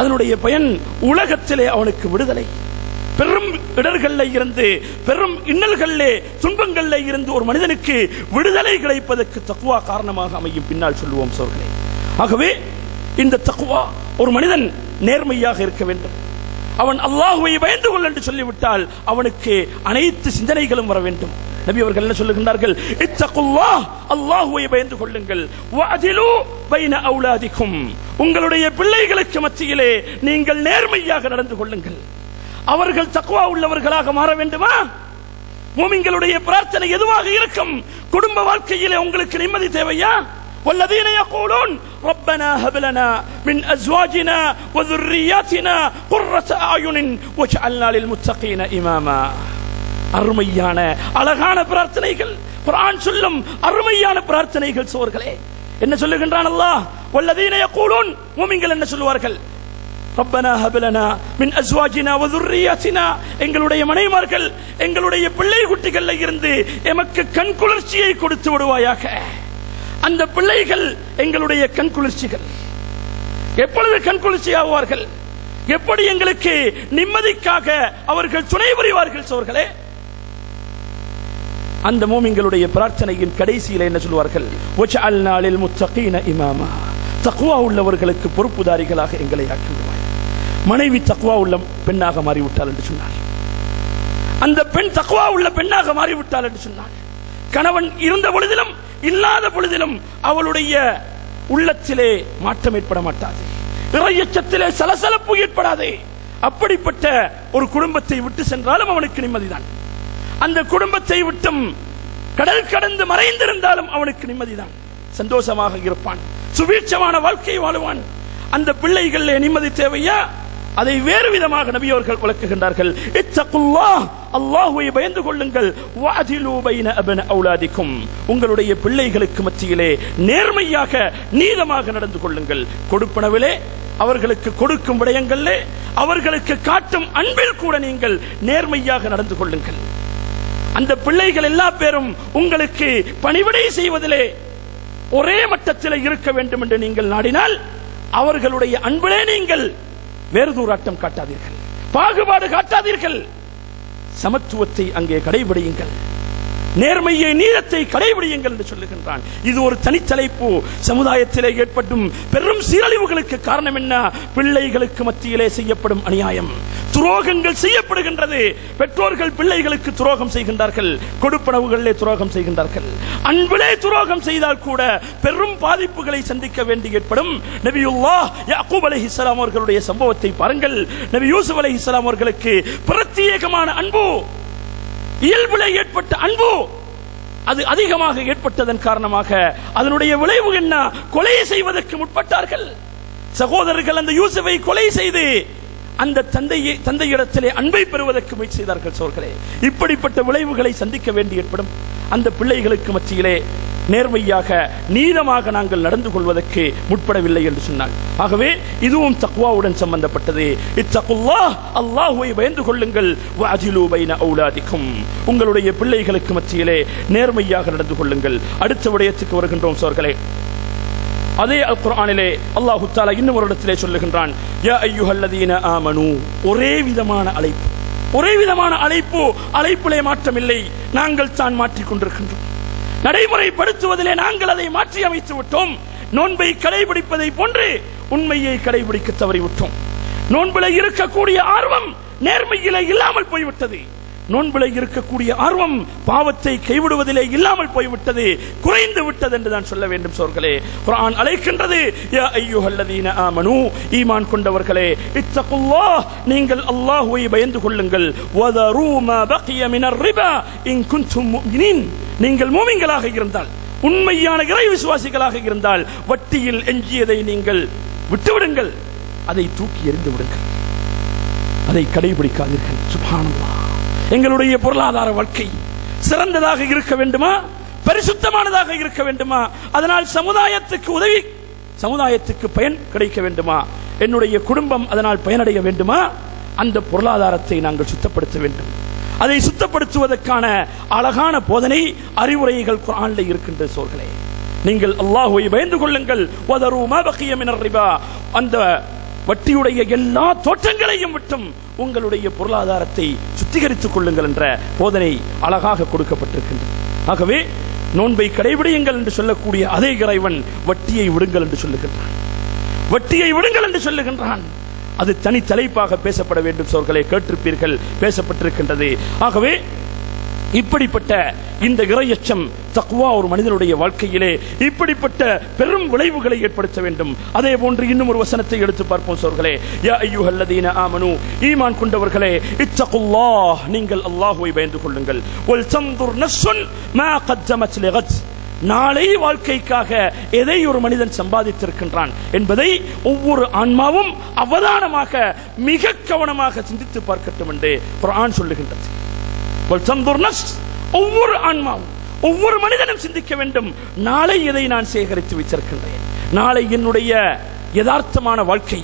அதனுடைய பயன் உலகத்திலே அவனுக்கு விடுதலை. பெரும் இடர்களில் இருந்து, பெரும் இன்னல்களிலே, துன்பங்களிலே இருந்து ஒரு மனிதனுக்கு விடுதலை கிடைப்பதற்கு தக்வா காரணமாக அமையும். பின்னால் சொல்லுவோம் சோர்களே. ஆகவே இந்த தக்வா, ஒரு மனிதன் நேர்மையாக இருக்க வேண்டும். அவன் அல்லாஹ்வை பயந்து கொள் என்று சொல்லிவிட்டால் அவனுக்கு அனைத்து சிந்தனைகளும் வர வேண்டும். நபி அவர்கள் என்ன சொல்லுகின்றார்கள்? இத்தகுல்லாஹ், அல்லாஹ்வை பயந்து கொள்ளுங்கள். வஅதிலு பைன அவுலாதிக்கும், உங்களுடைய பிள்ளைகளுக்கு மத்தியிலே நீங்கள் நேர்மையாக நடந்து கொள்ளுங்கள். அவர்கள் தக்வா உள்ளவர்களாக மாற வேண்டுமா? மூமின்களுடைய பிரார்த்தனை எதுவாக இருக்கும்? குடும்ப வாழ்க்கையிலே உங்களுக்கு நிம்மதி தேவையா? والذين يقولون ربنا هب لنا من ازواجنا وذرياتنا قرة اعين واجعلنا للمتقين اماما. அருமையான அழகான பிரார்த்தனைகள், குர்ஆன் சொல்லும் அருமையான பிரார்த்தனைகள் சோர்களே. என்ன சொல்லுகின்றான் அல்லாஹ்? والذين يقولون, மூமின்கள் என்ன சொல்வார்கள்? ரப்பனா ஹப் லனா மின் அஸ்வாஜினா வ ذُرِّيَّاتِنَا, எங்களுடைய மனைவிமார்கள், எங்களுடைய பிள்ளை குட்டிகள்ல இருந்து எமக்கு கண் குளிர்ச்சியை கொடுத்து விடுவாயாக. அந்த பிள்ளைகள் எங்களுடைய கண் குளிர்ச்சிகள். எப்பொழுது கண் குளிர்ச்சி ஆவார்கள்? எப்படி எங்களுக்கு நிம்மதிக்காக அவர்கள் துணை புரிவார்கள் சோர்களே? அந்த மூமின்களுடைய பிரார்த்தனையின் கடைசியில் என்ன சொல்வார்கள்? வஜஅல்னா லில் முத்தகீன இமாமா, தக்வா உள்ளவர்களுக்கு பொறுப்புதாரிகளாக எங்களை ஆக்கி விடுவாய். மனைவி தக்வா உள்ள பெண்ணாக மாறிவிட்டாள் என்று சொன்னார். அந்த பெண் தக்வா உள்ள பெண்ணாக மாறிவிட்டாள் என்று சொன்னார். கணவன் இருந்த பொழுதிலும் இல்லாத பொழுதிலும் அவளுடைய உள்ளத்திலே மாற்றம் ஏற்பட மாட்டாது, இறையச்சத்திலே சலசலப்பு ஏற்படாது. அப்படிப்பட்ட ஒரு குடும்பத்தை விட்டு சென்றாலும் அவனுக்கு நிம்மதிதான். அந்த குடும்பத்தை விட்டும் கடல் கடந்து மறைந்திருந்தாலும் அவனுக்கு நிம்மதிதான். சந்தோஷமாக இருப்பான், சுபீட்சமான வாழ்க்கை வாழுவான். அந்த பிள்ளைகளிலே நிம்மதி தேவையா? அதை வேறு விதமாக நபி அவர்கள் விளக்குகின்றார்கள். இத்தகுல்லாஹ், அல்லாஹ்வை பயந்து கொள்ளுங்கள். வஅதிலு பைன அப்ன அவுலாதிக்கும், உங்களுடைய பிள்ளைகளுக்கு மத்தியிலே நேர்மையாக நீதமாக நடந்து கொள்ளுங்கள். கொடுப்பனவிலே அவர்களுக்கு கொடுக்கும் விடயங்களிலே அவர்களுக்கு காட்டும் அன்பில் கூட நீங்கள் நேர்மையாக நடந்து கொள்ளுங்கள். அந்த பிள்ளைகள் எல்லா பேரும் உங்களுக்கு பணிவிடை செய்வதிலே ஒரே மட்டத்தில் இருக்க வேண்டும் என்று நீங்கள் நாடினால் அவர்களுடைய அன்பிலே நீங்கள் வேறுதூராட்டம் காட்டாதீர்கள், பாகுபாடு காட்டாதீர்கள். சமத்துவத்தை அங்கே கடைபிடியுங்கள், நேர்மையை நீதத்தை கடைபிடியுங்கள் என்று சொல்லுகின்றான். இது ஒரு தனித்தலைப்பு. சமுதாயத்திலே ஏற்படும் பெரும் சீரழிவுகளுக்கு காரணம் என்ன? பிள்ளைகளுக்கு மத்தியிலே செய்யப்படும் அநியாயம், துரோகங்கள் செய்யப்படுகின்றது. பெற்றோர்கள் பிள்ளைகளுக்கு துரோகம் செய்கின்றார்கள், கொடுப்பனவுகளிலே துரோகம் செய்கின்றார்கள், அன்பிலே துரோகம் செய்தால் கூட பெரும் பாதிப்புகளை சந்திக்க வேண்டி ஏற்படும். நபியுல்லாஹ் யாக்கூப் அலைஹிஸ்ஸலாம் அவர்களுடைய சம்பவத்தை பாருங்கள். நபி யூசுப் அலைஹிஸ்ஸலாம் அவர்களுக்கு பிரத்யேகமான அன்பு, இயல்பிலே ஏற்பட்ட அன்பு அது அதிகமாக ஏற்பட்டதன் காரணமாக அதனுடைய விளைவு என்ன? கொலை செய்வதற்கு முற்பட்டார்கள். சகோதரர்கள் அந்த யூசுஃபை கொலை செய்து அந்த தந்தையிடத்திலே அன்பை பெறுவதற்கு முயற்சி செய்தார்கள். சோர்களே, இப்படிப்பட்ட விளைவுகளை சந்திக்க வேண்டி ஏற்படும். அந்த பிள்ளைகளுக்கு மத்தியிலே நேர்மையாக நீதமாக நாங்கள் நடந்து கொள்வதற்கு முற்படவில்லை என்று சொன்னார். ஆகவே இதுவும் தக்வாவுடன் சம்பந்தப்பட்டது. இத்தகுல்லாஹ், அல்லாஹ்வை பயந்து கொள்ளுங்கள். வஅஜிலு பைன அவுலாதிக்கும், உங்களுடைய பிள்ளைகளுக்கு மத்தியிலே நேர்மையாக நடந்து கொள்ளுங்கள். அடுத்த விடயத்துக்கு வருகின்றோம் சோர்களே. அதே அல் குர்ஆனிலே அல்லாஹ் தஆலா இன்னும் ஒரு இடத்திலே சொல்லுகின்றான், யா அய்யுஹல்லதீன ஆமனூ. ஒரே விதமான அழைப்பு, ஒரே விதமான அழைப்பு. அழைப்பிலே மாற்றமில்லை, நாங்கள் தான் மாற்றிக் கொண்டிருக்கின்றோம். நடைமுறைப்படுத்துவதிலே நாங்கள் அதை மாற்றி அமைத்து விட்டோம். நோன்பை கடைபிடிப்பதை போன்று உண்மையை கடைபிடிக்க தவறிவிட்டோம். நோன்பிலே இருக்கக்கூடிய ஆர்வம் நேர்மையிலே இல்லாமல் போய்விட்டது. நோன்பிலே இருக்கக்கூடிய ஆர்வம் பாவத்தை கைவிடுவதிலே இல்லாமல் போய்விட்டது, குறைந்து விட்டது என்று தான் சொல்ல வேண்டும். சோர்களே, குர்ஆன் அழைக்கின்றது, யா அய்யுஹல்லதீன ஆமனூ, ஈமான் கொண்டவர்களே, இத்தகுல்லாஹ், நீங்கள் அல்லாஹ்வை பயந்து கொள்ளுங்கள். வதரூ மா பகிய மினர் ரிபா இன் குன்தும் முஃமினீன், நீங்கள் மூமின்களாக இருந்தால், உண்மையான இறை விசுவாசிகளாக இருந்தால் வட்டியில் எஞ்சியதை நீங்கள் விட்டுவிடுங்கள், அதை தூக்கி எறிந்து விடுங்கள், அதை கடைபிடிக்காதீர்கள். சுப்ஹானல்லாஹ். எங்களுடைய பொருளாதார வாழ்க்கை சிறந்ததாக இருக்க வேண்டுமா? பரிசுத்தமானதாக இருக்க வேண்டுமா? அதனால் சமுதாயத்துக்கு உதவி, சமுதாயத்துக்கு பயன் கிடைக்க வேண்டுமா? என்னுடைய குடும்பம் அதனால் பயனடைய வேண்டுமா? அந்த பொருளாதாரத்தை நாங்கள் சுத்தப்படுத்த வேண்டும். அதை சுத்தப்படுத்துவதற்கான அழகான போதனை, அறிவுரைகள் குர்ஆனில் இருக்கின்ற சோர்களே. நீங்கள் அல்லாஹ்வை பயந்து கொள்ளுங்கள். வதரு மா பகிய மினர் ரிபா, அந்த வட்டியுடைய எல்லா தோற்றங்களையும் விட்டும் உங்களுடைய பொருளாதாரத்தை சுத்திகரித்துக் கொள்ளுங்கள் என்ற போதனை அழகாக கொடுக்கப்பட்டிருக்கின்றது. ஆகவே நோன்பை கடைபிடியுங்கள் என்று சொல்லக்கூடிய அதே இறைவன் வட்டியை விடுங்கள் என்று சொல்லுகின்றான், வட்டியை விடுங்கள் என்று சொல்லுகின்றான். அது தனி தலைப்பாக பேசப்பட வேண்டும். சோர்களே, கேட்டிருப்பீர்கள், பேசப்பட்டிருக்கின்றது. ஆகவே இப்படிப்பட்ட இந்த இறையச்சம் தக்வா ஒரு மனிதனுடைய வாழ்க்கையிலே இப்படிப்பட்ட பெரும் விளைவுகளை ஏற்படுத்த வேண்டும். அதே போன்று இன்னும் ஒரு வசனத்தை எடுத்து பார்ப்போம் சோர்களே. யா அய்யுஹல்லதீன ஆமனூ, ஈமான் கொண்டவர்களே, இத்தகுல்லாஹ், நீங்கள் அல்லாஹ்வை பயந்து கொள்ளுங்கள். வல் தன்துர் நஃப்ஸுன் மா கத்தமத் லிகத், நாளை வாழ்க்கைக்காக எதை ஒரு மனிதன் சம்பாதித்திருக்கின்றான் என்பதை ஒவ்வொரு ஆன்மாவும் அவதானமாக மிக கவனமாக சிந்தித்து பார்க்கட்டும் என்று குர்ஆன் சொல்லுகின்றது. ஒவ்வொரு ஆன்மாவும், ஒவ்வொரு மனிதனும் சிந்திக்க வேண்டும், நாளை எதை நான் சேகரித்து வைத்திருக்கின்றேன், நாளை என்னுடைய யதார்த்தமான வாழ்க்கை,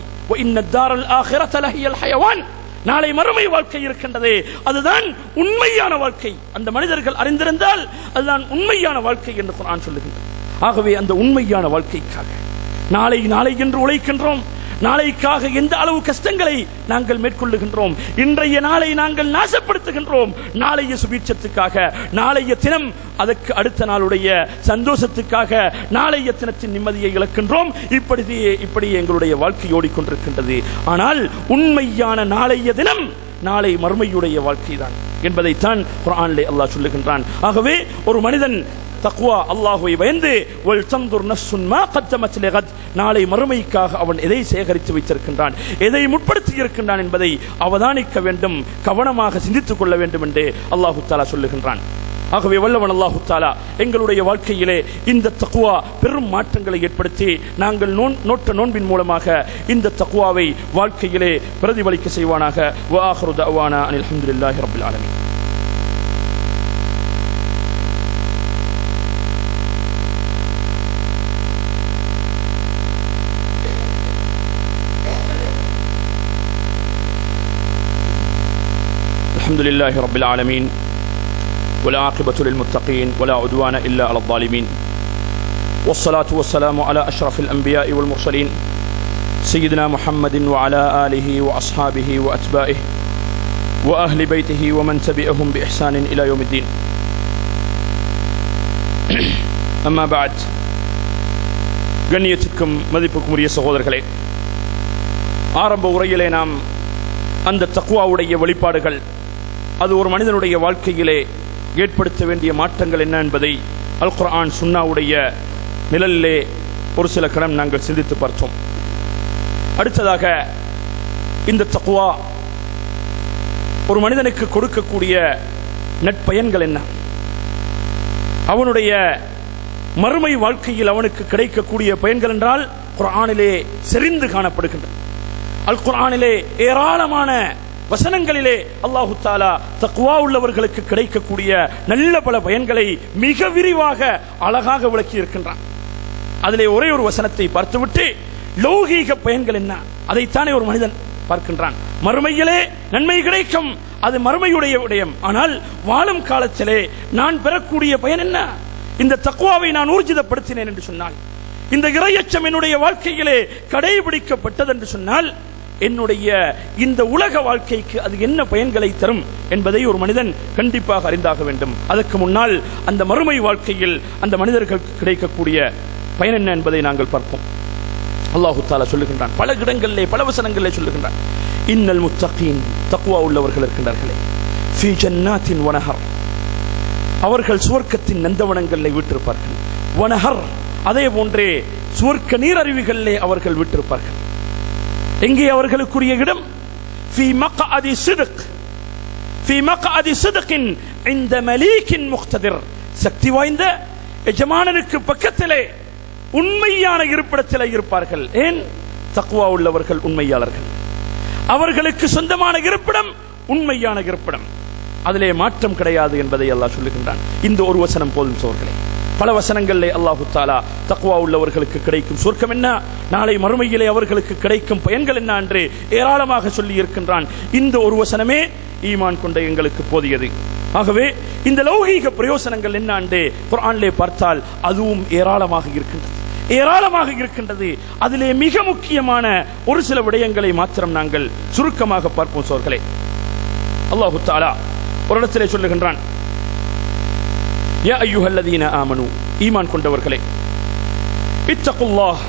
நாளை மறுமை வாழ்க்கை இருக்கின்றதே, அதுதான் உண்மையான வாழ்க்கை. அந்த மனிதர்கள் அறிந்திருந்தால் அதுதான் உண்மையான வாழ்க்கை என்று குர்ஆன் சொல்லுகின்றது. ஆகவே அந்த உண்மையான வாழ்க்கைக்காக நாளை நாளை என்று உழைக்கின்றோம். நாளைக்காக எந்த அளவு கஷ்டங்களை நாங்கள் மேற்கொள்ளுகின்றோம், இன்றைய நாளை நாங்கள் நாசப்படுத்துகின்றோம். நாளைய சுபீட்சத்துக்காக, நாளைய தினம், அதற்கு அடுத்த நாளுடைய சந்தோஷத்துக்காக நாளைய தினத்தின் நிம்மதியை இழக்கின்றோம். இப்படி எங்களுடைய வாழ்க்கை ஓடிக்கொண்டிருக்கின்றது. ஆனால் உண்மையான நாளைய தினம் நாளை மறுமையுடைய வாழ்க்கை தான் என்பதைத்தான் குர்ஆனிலே அல்லாஹ் சொல்லுகின்றான். ஆகவே ஒரு மனிதன் தக்வா, அல்லாஹ்வை பயந்து, வல் தன்துர் நஃப்ஸுன் மா கத்தமத் லிகத், நாளை மறுமைக்காக அவன் எதை சேகரித்து வைத்திருக்கின்றான், எதை முற்படுத்தி இருக்கின்றான் என்பதை அவதானிக்க வேண்டும், கவனமாக சிந்தித்துக் கொள்ள வேண்டும் என்று அல்லாஹு தஆலா சொல்லுகின்றான். ஆகவே வல்லவன் அல்லாஹு தஆலா எங்களுடைய வாழ்க்கையிலே இந்த தக்வா பெரும் மாற்றங்களை ஏற்படுத்தி நாங்கள் நோட்ட நோன்பின் மூலமாக இந்த தக்வாவை வாழ்க்கையிலே பிரதிபலிக்க செய்வானாக. வ ஆகிரு தஅவானா அனில் ஹம்துலில்லாஹி ரப்பில் ஆலமீன். الحمد لله رب العالمين والعاقبة للمتقين ولا عدوان إلا على الظالمين والصلاة والسلام على أشرف الأنبياء والمرسلين سيدنا محمد وعلى آله وأصحابه وأتباعه وأهل بيته ومن تبعهم بإحسان إلى يوم الدين. أما بعد, கண்ணியத்திற்கும் மதிப்புக்கும் உரிய சகோதரர்களே, ஆரம்ப உரையிலே நாம் அந்த தக்வாவுடைய வெளிப்பாடுகள், அது ஒரு மனிதனுடைய வாழ்க்கையிலே ஏற்படுத்த வேண்டிய மாற்றங்கள் என்ன என்பதை அல் குர்ஆன் சுன்னாவுடைய நிழலிலே ஒரு சில கணம் நாங்கள் சிந்தித்து பார்த்தோம். அடுத்ததாக, இந்த தக்வா ஒரு மனிதனுக்கு கொடுக்கக்கூடிய நற்பயன்கள் என்ன, அவனுடைய மறுமை வாழ்க்கையில் அவனுக்கு கிடைக்கக்கூடிய பயன்கள் என்றால் குர்ஆனிலே செறிந்து காணப்படுகின்றன. அல் குர்ஆனிலே ஏராளமான வசனங்களிலே அல்லாஹு தஆலா தக்வா உள்ளவர்களுக்கு கிடைக்கக்கூடிய நல்ல பல பயன்களை மிக விரிவாக அழகாக விளக்கி இருக்கின்றான். அதிலே ஒரே ஒரு வசனத்தை பார்த்துவிட்டு லௌகீக பயன்கள் என்ன, அதைத்தானே ஒரு மனிதன் பார்க்கின்றான். மறுமையிலே நன்மை கிடைக்கும், அது மறுமையுடைய விடயம். ஆனால் வாழும் காலத்திலே நான் பெறக்கூடிய பயன் என்ன? இந்த தக்வாவை நான் ஊர்ஜிதப்படுத்தினேன் என்று சொன்னால், இந்த இறையச்சம் என்னுடைய வாழ்க்கையிலே கடைபிடிக்கப்பட்டது என்று சொன்னால், என்னுடைய இந்த உலக வாழ்க்கைக்கு அது என்ன பயன்களை தரும் என்பதை ஒரு மனிதன் கண்டிப்பாக அறிந்தாக வேண்டும். அதற்கு முன்னால் அந்த மறுமை வாழ்க்கையில் அந்த மனிதர்களுக்கு கிடைக்கக்கூடிய பயன் என்ன என்பதை நாங்கள் பார்ப்போம். அல்லாஹு தஆலா சொல்லுகின்றான், பல இடங்களிலே பல வசனங்களிலே சொல்லுகின்றான், இன்னல் முத்தகீன், தக்வா உள்ளவர்கள் இருக்கின்றார்களே, ஃபீ ஜன்னாத்தின் வனஹர், அவர்கள் சுவர்க்கத்தின் நந்தவனங்களில் விட்டிருப்பார்கள். வனஹர், அதே போன்றே சுவர்க்க நீரருவிகளிலே அவர்கள் விட்டிருப்பார்கள். எங்கே அவர்களுக்குரிய இடம்? ஃபீ மக்அதி சித்க், ஃபீ மக்அதி சித்கின் இன்த மலீகின் முக்ததிர், சக்தி வாய்ந்த எஜமானனுக்கு பக்கத்திலே உண்மையான இருப்பிடத்திலே இருப்பார்கள். ஏன்? தக்வா உள்ளவர்கள் உண்மையாளர்கள். அவர்களுக்கு சொந்தமான இருப்பிடம் உண்மையான இருப்பிடம், அதிலே மாற்றம் கிடையாது என்பதை அல்லாஹ் சொல்லுகின்றான். இந்த ஒரு வசனம் போதும் சோர்களே. பல வசனங்களிலே அல்லாஹு தஆலா தக்வா உள்ளவர்களுக்கு கிடைக்கும் சொர்க்கம் என்ன, நாளை மறுமையிலே அவர்களுக்கு கிடைக்கும் பயன்கள் என்ன என்று ஏராளமாக சொல்லி இருக்கின்றான். இந்த ஒரு வசனமே ஈமான் கொண்ட எங்களுக்கு போதியது. ஆகவே இந்த லௌகீக பிரயோசனங்கள் என்ன என்று குர்ஆனிலே பார்த்தால் அதுவும் ஏராளமாக இருக்கின்றது, ஏராளமாக இருக்கின்றது. அதிலே மிக முக்கியமான ஒரு சில விடயங்களை மாத்திரம் நாங்கள் சுருக்கமாக பார்ப்போம் சோர்களே. அல்லாஹு தஆலா ஒரு இடத்திலே சொல்லுகின்றான், யா அய்யுஹல்லதீன ஆமனு, ஈமான் கொண்டவர்களே, இத்தகுல்லாஹ்,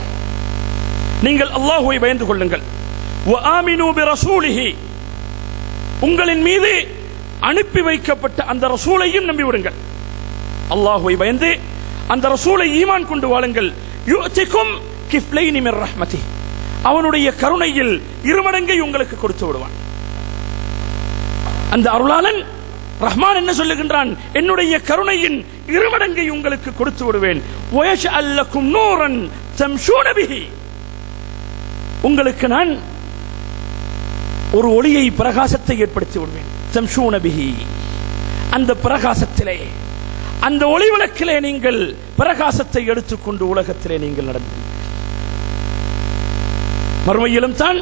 நீங்கள் அல்லாஹ்வை பயந்து கொள்ளுங்கள். வ ஆமினு பிரசூலிஹி, உங்களின் மீது அனுப்பி வைக்கப்பட்ட அந்த ரசூலையும் நம்பிவிடுங்கள். அல்லாஹ்வை பயந்து அந்த ரசூலை ஈமான் கொண்டு வாழுங்கள். யுஅதிகும் கிஃப்லைனி மிர் ரஹ்மதி, அவனுடைய கருணையில் இருமடங்கை உங்களுக்கு கொடுத்து விடுவான். அந்த அருளாளன் ரஹ்மான் என்ன சொல்லுகின்றான்? என்னுடைய கருணையின் இருமடங்கை உங்களுக்கு கொடுத்து விடுவேன். வயஜஅல் லகும் நூரன் தம்ஷூன பிஹி, உங்களுக்கு நான் ஒரு ஒளியை பிரகாசத்தை ஏற்படுத்தி விடுவேன். தம்ஷூன பிஹி, அந்த பிரகாசத்திலே, அந்த ஒளி விளக்கிலே நீங்கள் பிரகாசத்தை எடுத்துக்கொண்டு உலகத்திலே நீங்கள் நடந்து மறுமையிலும் தான்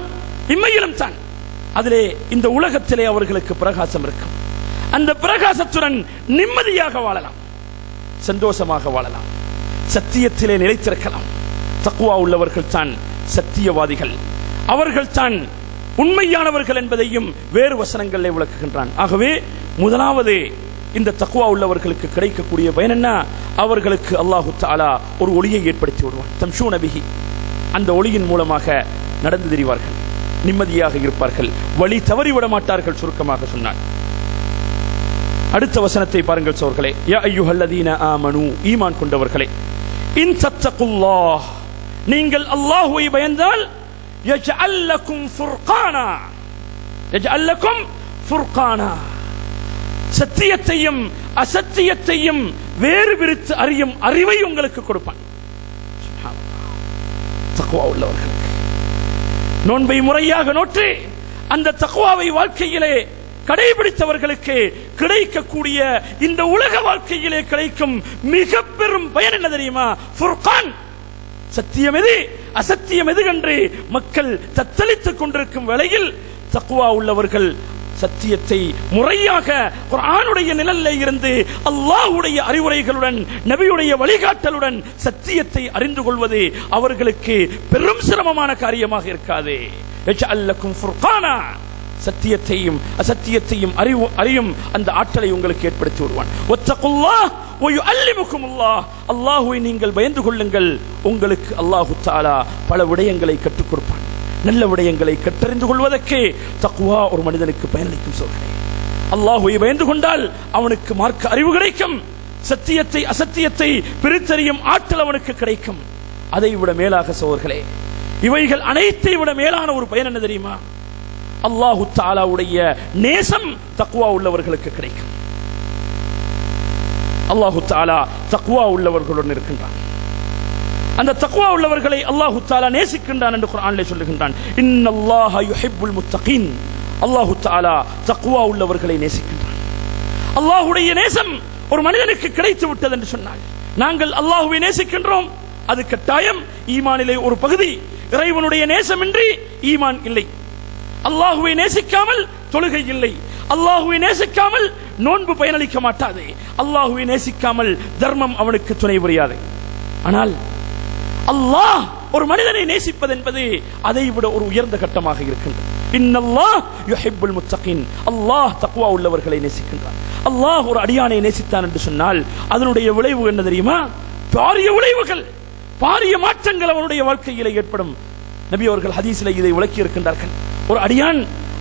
இம்மையிலும் தான் அதிலே இந்த உலகத்திலே அவர்களுக்கு பிரகாசம் இருக்கும். அந்த பிரகாசத்துடன் நிம்மதியாக வாழலாம், சந்தோஷமாக வாழலாம், சத்தியத்திலே நிலைத்திருக்கலாம். தக்வா உள்ளவர்கள் தான் சத்தியவாதிகள், அவர்கள் தான் உண்மையானவர்கள் என்பதையும் வேறு வசனங்களிலே விளக்குகின்றான். ஆகவே முதலாவது இந்த தக்வா உள்ளவர்களுக்கு கிடைக்கக்கூடிய பயன் என்ன? அவர்களுக்கு அல்லாஹு தஆலா ஒரு ஒளியை ஏற்படுத்தி விடுவான். தம்ஷூன பிஹி, அந்த ஒளியின் மூலமாக நடந்து திரிவார்கள், நிம்மதியாக இருப்பார்கள், வழி தவறிவிட மாட்டார்கள். சுருக்கமாக சொன்னார். அடுத்த வசனத்தை பாருங்கள் சோர்களே. யா அய்யுஹல்லதீன ஆமனு, ஈமான் கொண்டவர்களே, இன் தத்தகுல்லாஹ், நீங்கள் அல்லாஹ்வை பயந்தால் யஜ்அல் லகும் ஃபுர்கானா, யஜ்அல் லகும் ஃபுர்கானா, சத்தியத்தையும் அசத்தியத்தையும் வேறு பிரித்து அறியும் அறிவை உங்களுக்கு கொடுப்பான். தக்வா உள்ளவர்களுக்கு நோன்பை முறையாக நோற்று அந்த தக்வாவை வாழ்க்கையிலே கடைபிடித்தவர்களுக்கு கிடைக்கக்கூடிய இந்த உலக வாழ்க்கையிலே கிடைக்கும் மிக பெரும் பயன் என்ன தெரியுமா? ஃபுர்கான், சத்தியம் எது அசத்தியம் எது என்று மக்கள் தத்தளித்துக் கொண்டிருக்கும் வேளையில் தக்வா உள்ளவர்கள் சத்தியத்தை முறையாக குர்ஆனுடைய நிழலிலே இருந்து அல்லாஹ்வுடைய அறிவுரைகளுடன் நபியுடைய வழிகாட்டலுடன் சத்தியத்தை அறிந்து கொள்வது அவர்களுக்கு பெரும் சிரமமான காரியமாக இருக்காது. யஜஅல்லக்கும் ஃபுர்கானா, சத்தியத்தையும் அசத்தியத்தையும் அறியும் அந்த ஆற்றலை உங்களுக்கு ஏற்படுத்தி வருவான். வத்தகுல்லாஹ் வயுஅல்லிமுக்குமுல்லாஹ், அல்லாஹ்வை நீங்கள் பயந்து கொள்ளுங்கள், உங்களுக்கு அல்லாஹ் தஆலா பல விடயங்களை கற்றுக் கொடுப்பான். நல்ல விடயங்களை கற்றறிந்து கொள்வதற்கு தக்வா ஒரு மனிதனுக்கு பயனளிக்கும். சோழர்களே, அல்லாஹ்வை பயந்து கொண்டால் அவனுக்கு மார்க்க அறிவு கிடைக்கும், சத்தியத்தை அசத்தியத்தை பிரித்தறியும் ஆற்றல் அவனுக்கு கிடைக்கும். அதை விட மேலாக சோழர்களே, இவைகள் அனைத்தை விட மேலான ஒரு பயன் என்ன தெரியுமா? அல்லாஹு தஆலாவுடைய நேசம் தக்வா உள்ளவர்களுக்கு கிடைக்கும். அல்லாஹு தஆலா தக்வா உள்ளவர்களுடன் இருக்கின்றான். அந்த தக்வா உள்ளவர்களை அல்லாஹு தஆலா நேசிக்கின்றான் என்று குர்ஆனிலே சொல்லுகின்றான். இன்னல்லாஹ யுஹிப்புல் முத்தகீன், அல்லாஹு தஆலா தக்வா உள்ளவர்களை நேசிக்கின்றான். அல்லாஹ்வுடைய நேசம் ஒரு மனிதனுக்கு கிடைத்து விட்டது என்று சொன்னால், நாங்கள் அல்லாஹ்வை நேசிக்கின்றோம், அது கட்டாயம் ஈமானிலே ஒரு பகுதி. இறைவனுடைய நேசமின்றி ஈமான் இல்லை. அல்லாஹ்வை நேசிக்காமல் தொழுகை இல்லை. அல்லாஹ்வை நேசிக்காமல் நோன்பு பயனளிக்க மாட்டாது. அல்லாஹ்வை நேசிக்காமல் தர்மம் அவனுக்கு துணை புரியாது. ஆனால் அல்லாஹ் ஒரு மனிதனை நேசிப்பது என்பது அதை விட ஒரு உயர்ந்த கட்டமாக இருக்கின்றது. இன்னல்லாஹ் யுஹிப்புல் முத்தகீன், அல்லாஹ் தக்வா உள்ளவர்களை நேசிக்கின்றான். அல்லாஹ் ஒரு அடியானை நேசித்தான் என்று சொன்னால் அதனுடைய விளைவு என்ன தெரியுமா? பாரிய விளைவுகள், பாரிய மாற்றங்கள் அவனுடைய வாழ்க்கையிலே ஏற்படும். நபி அவர்கள் ஹதீஸிலே இதை விளக்கி இருக்கின்றார்கள். ஒரு அடியான்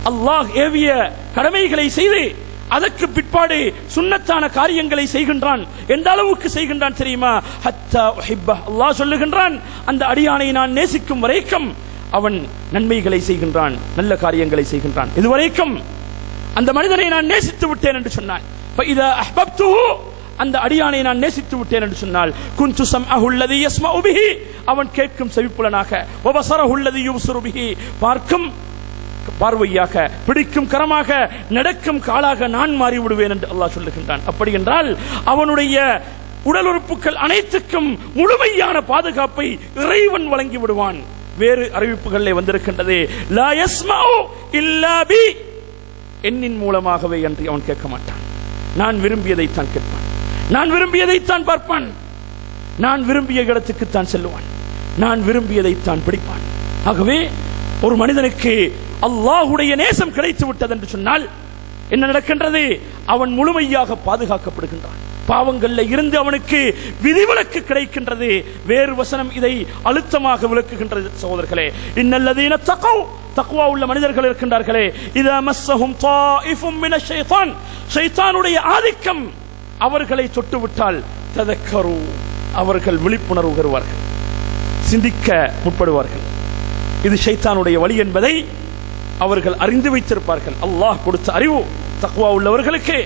அல்லாஹ் ஏவிய கடமைகளை செய்து அதற்கு பிற்பாடு சுன்னத்தான காரியங்களை செய்கின்றான். எந்த அளவுக்கு செய்கின்றான் தெரியுமா? ஹத்தா உஹிப்பஹ், அல்லாஹ் சொல்லுகின்றான், அந்த அடியானை நான் நேசிக்கும் வரைக்கும் அவன் நன்மைகளை செய்கின்றான், நல்ல காரியங்களை செய்கின்றான். இதுவரைக்கும் அந்த மனிதனை நான் நேசித்து விட்டேன் என்று சொன்னான். ஃபஇதா அஹ்பப்துஹு, அந்த அடியானை நான் நேசித்து விட்டேன் என்று சொன்னால், குன்து ஸம்அஹு அல்லதி யஸ்மஉ பிஹி, அவன் கேட்கும் செவிப்புலனாக, வ பஸரஹு அல்லதி யுப்ஸிரு பிஹி, பார்க்கும் பார்வையாக, பிடிக்கும் கரமாக, நடக்கும் காலாக நான் மாறி விடுவேன் என்று அல்லாஹ் சொல்லுகின்றான். அப்படி என்றால் அவனுடைய உடல் உறுப்புகள் அனைத்துக்கும் முழுமையான பாதுகாப்பை இறைவன் வழங்கி விடுவான். வேறு அறிவிப்புகளிலே வந்திருக்கின்றது, லா யஸ்மஉ இல்லா பி, என்னின் மூலமாகவே என்று அவன் கேட்க மாட்டான். நான் விரும்பியதைத்தான் கேட்பான், நான் விரும்பியதைத்தான் பார்ப்பான், நான் விரும்பிய இடத்துக்குத்தான் செல்லுவான், நான் விரும்பியதைத்தான் பிடிப்பான். ஆகவே ஒரு மனிதனுக்கு அல்லாஹ்வுடைய நேசம் கிடைத்து விட்டது என்று சொன்னால் என்ன நடக்கின்றது? அவன் முழுமையாக பாதுகாக்கப்படுகின்றான். பாவங்கள்ல இருந்து அவனுக்கு விதிவிலக்கு கிடைக்கின்றது. வேறு வசனம் இதை அழுத்தமாக விளக்குகின்றது. சகோதரர்களே, இன்னல்லதீன தகவ், தக்வா உள்ள மனிதர்கள் இருக்கின்றார்களே, இதா மஸ்ஸஹும் தாயிஃபும் மினஷ் ஷைத்தான், ஷைத்தானுடைய ஆதிக்கம் அவர்களை தொட்டுவிட்டால் ததக்கரு, அவர்கள் விழிப்புணர்வு பெறுவார்கள், சிந்திக்க முற்படுவார்கள். இது ஷைத்தானுடைய வழி என்பதை அவர்கள் அறிந்து வைத்திருப்பார்கள். அல்லாஹ் கொடுத்த அறிவு தக்வா உள்ளவர்களுக்கு.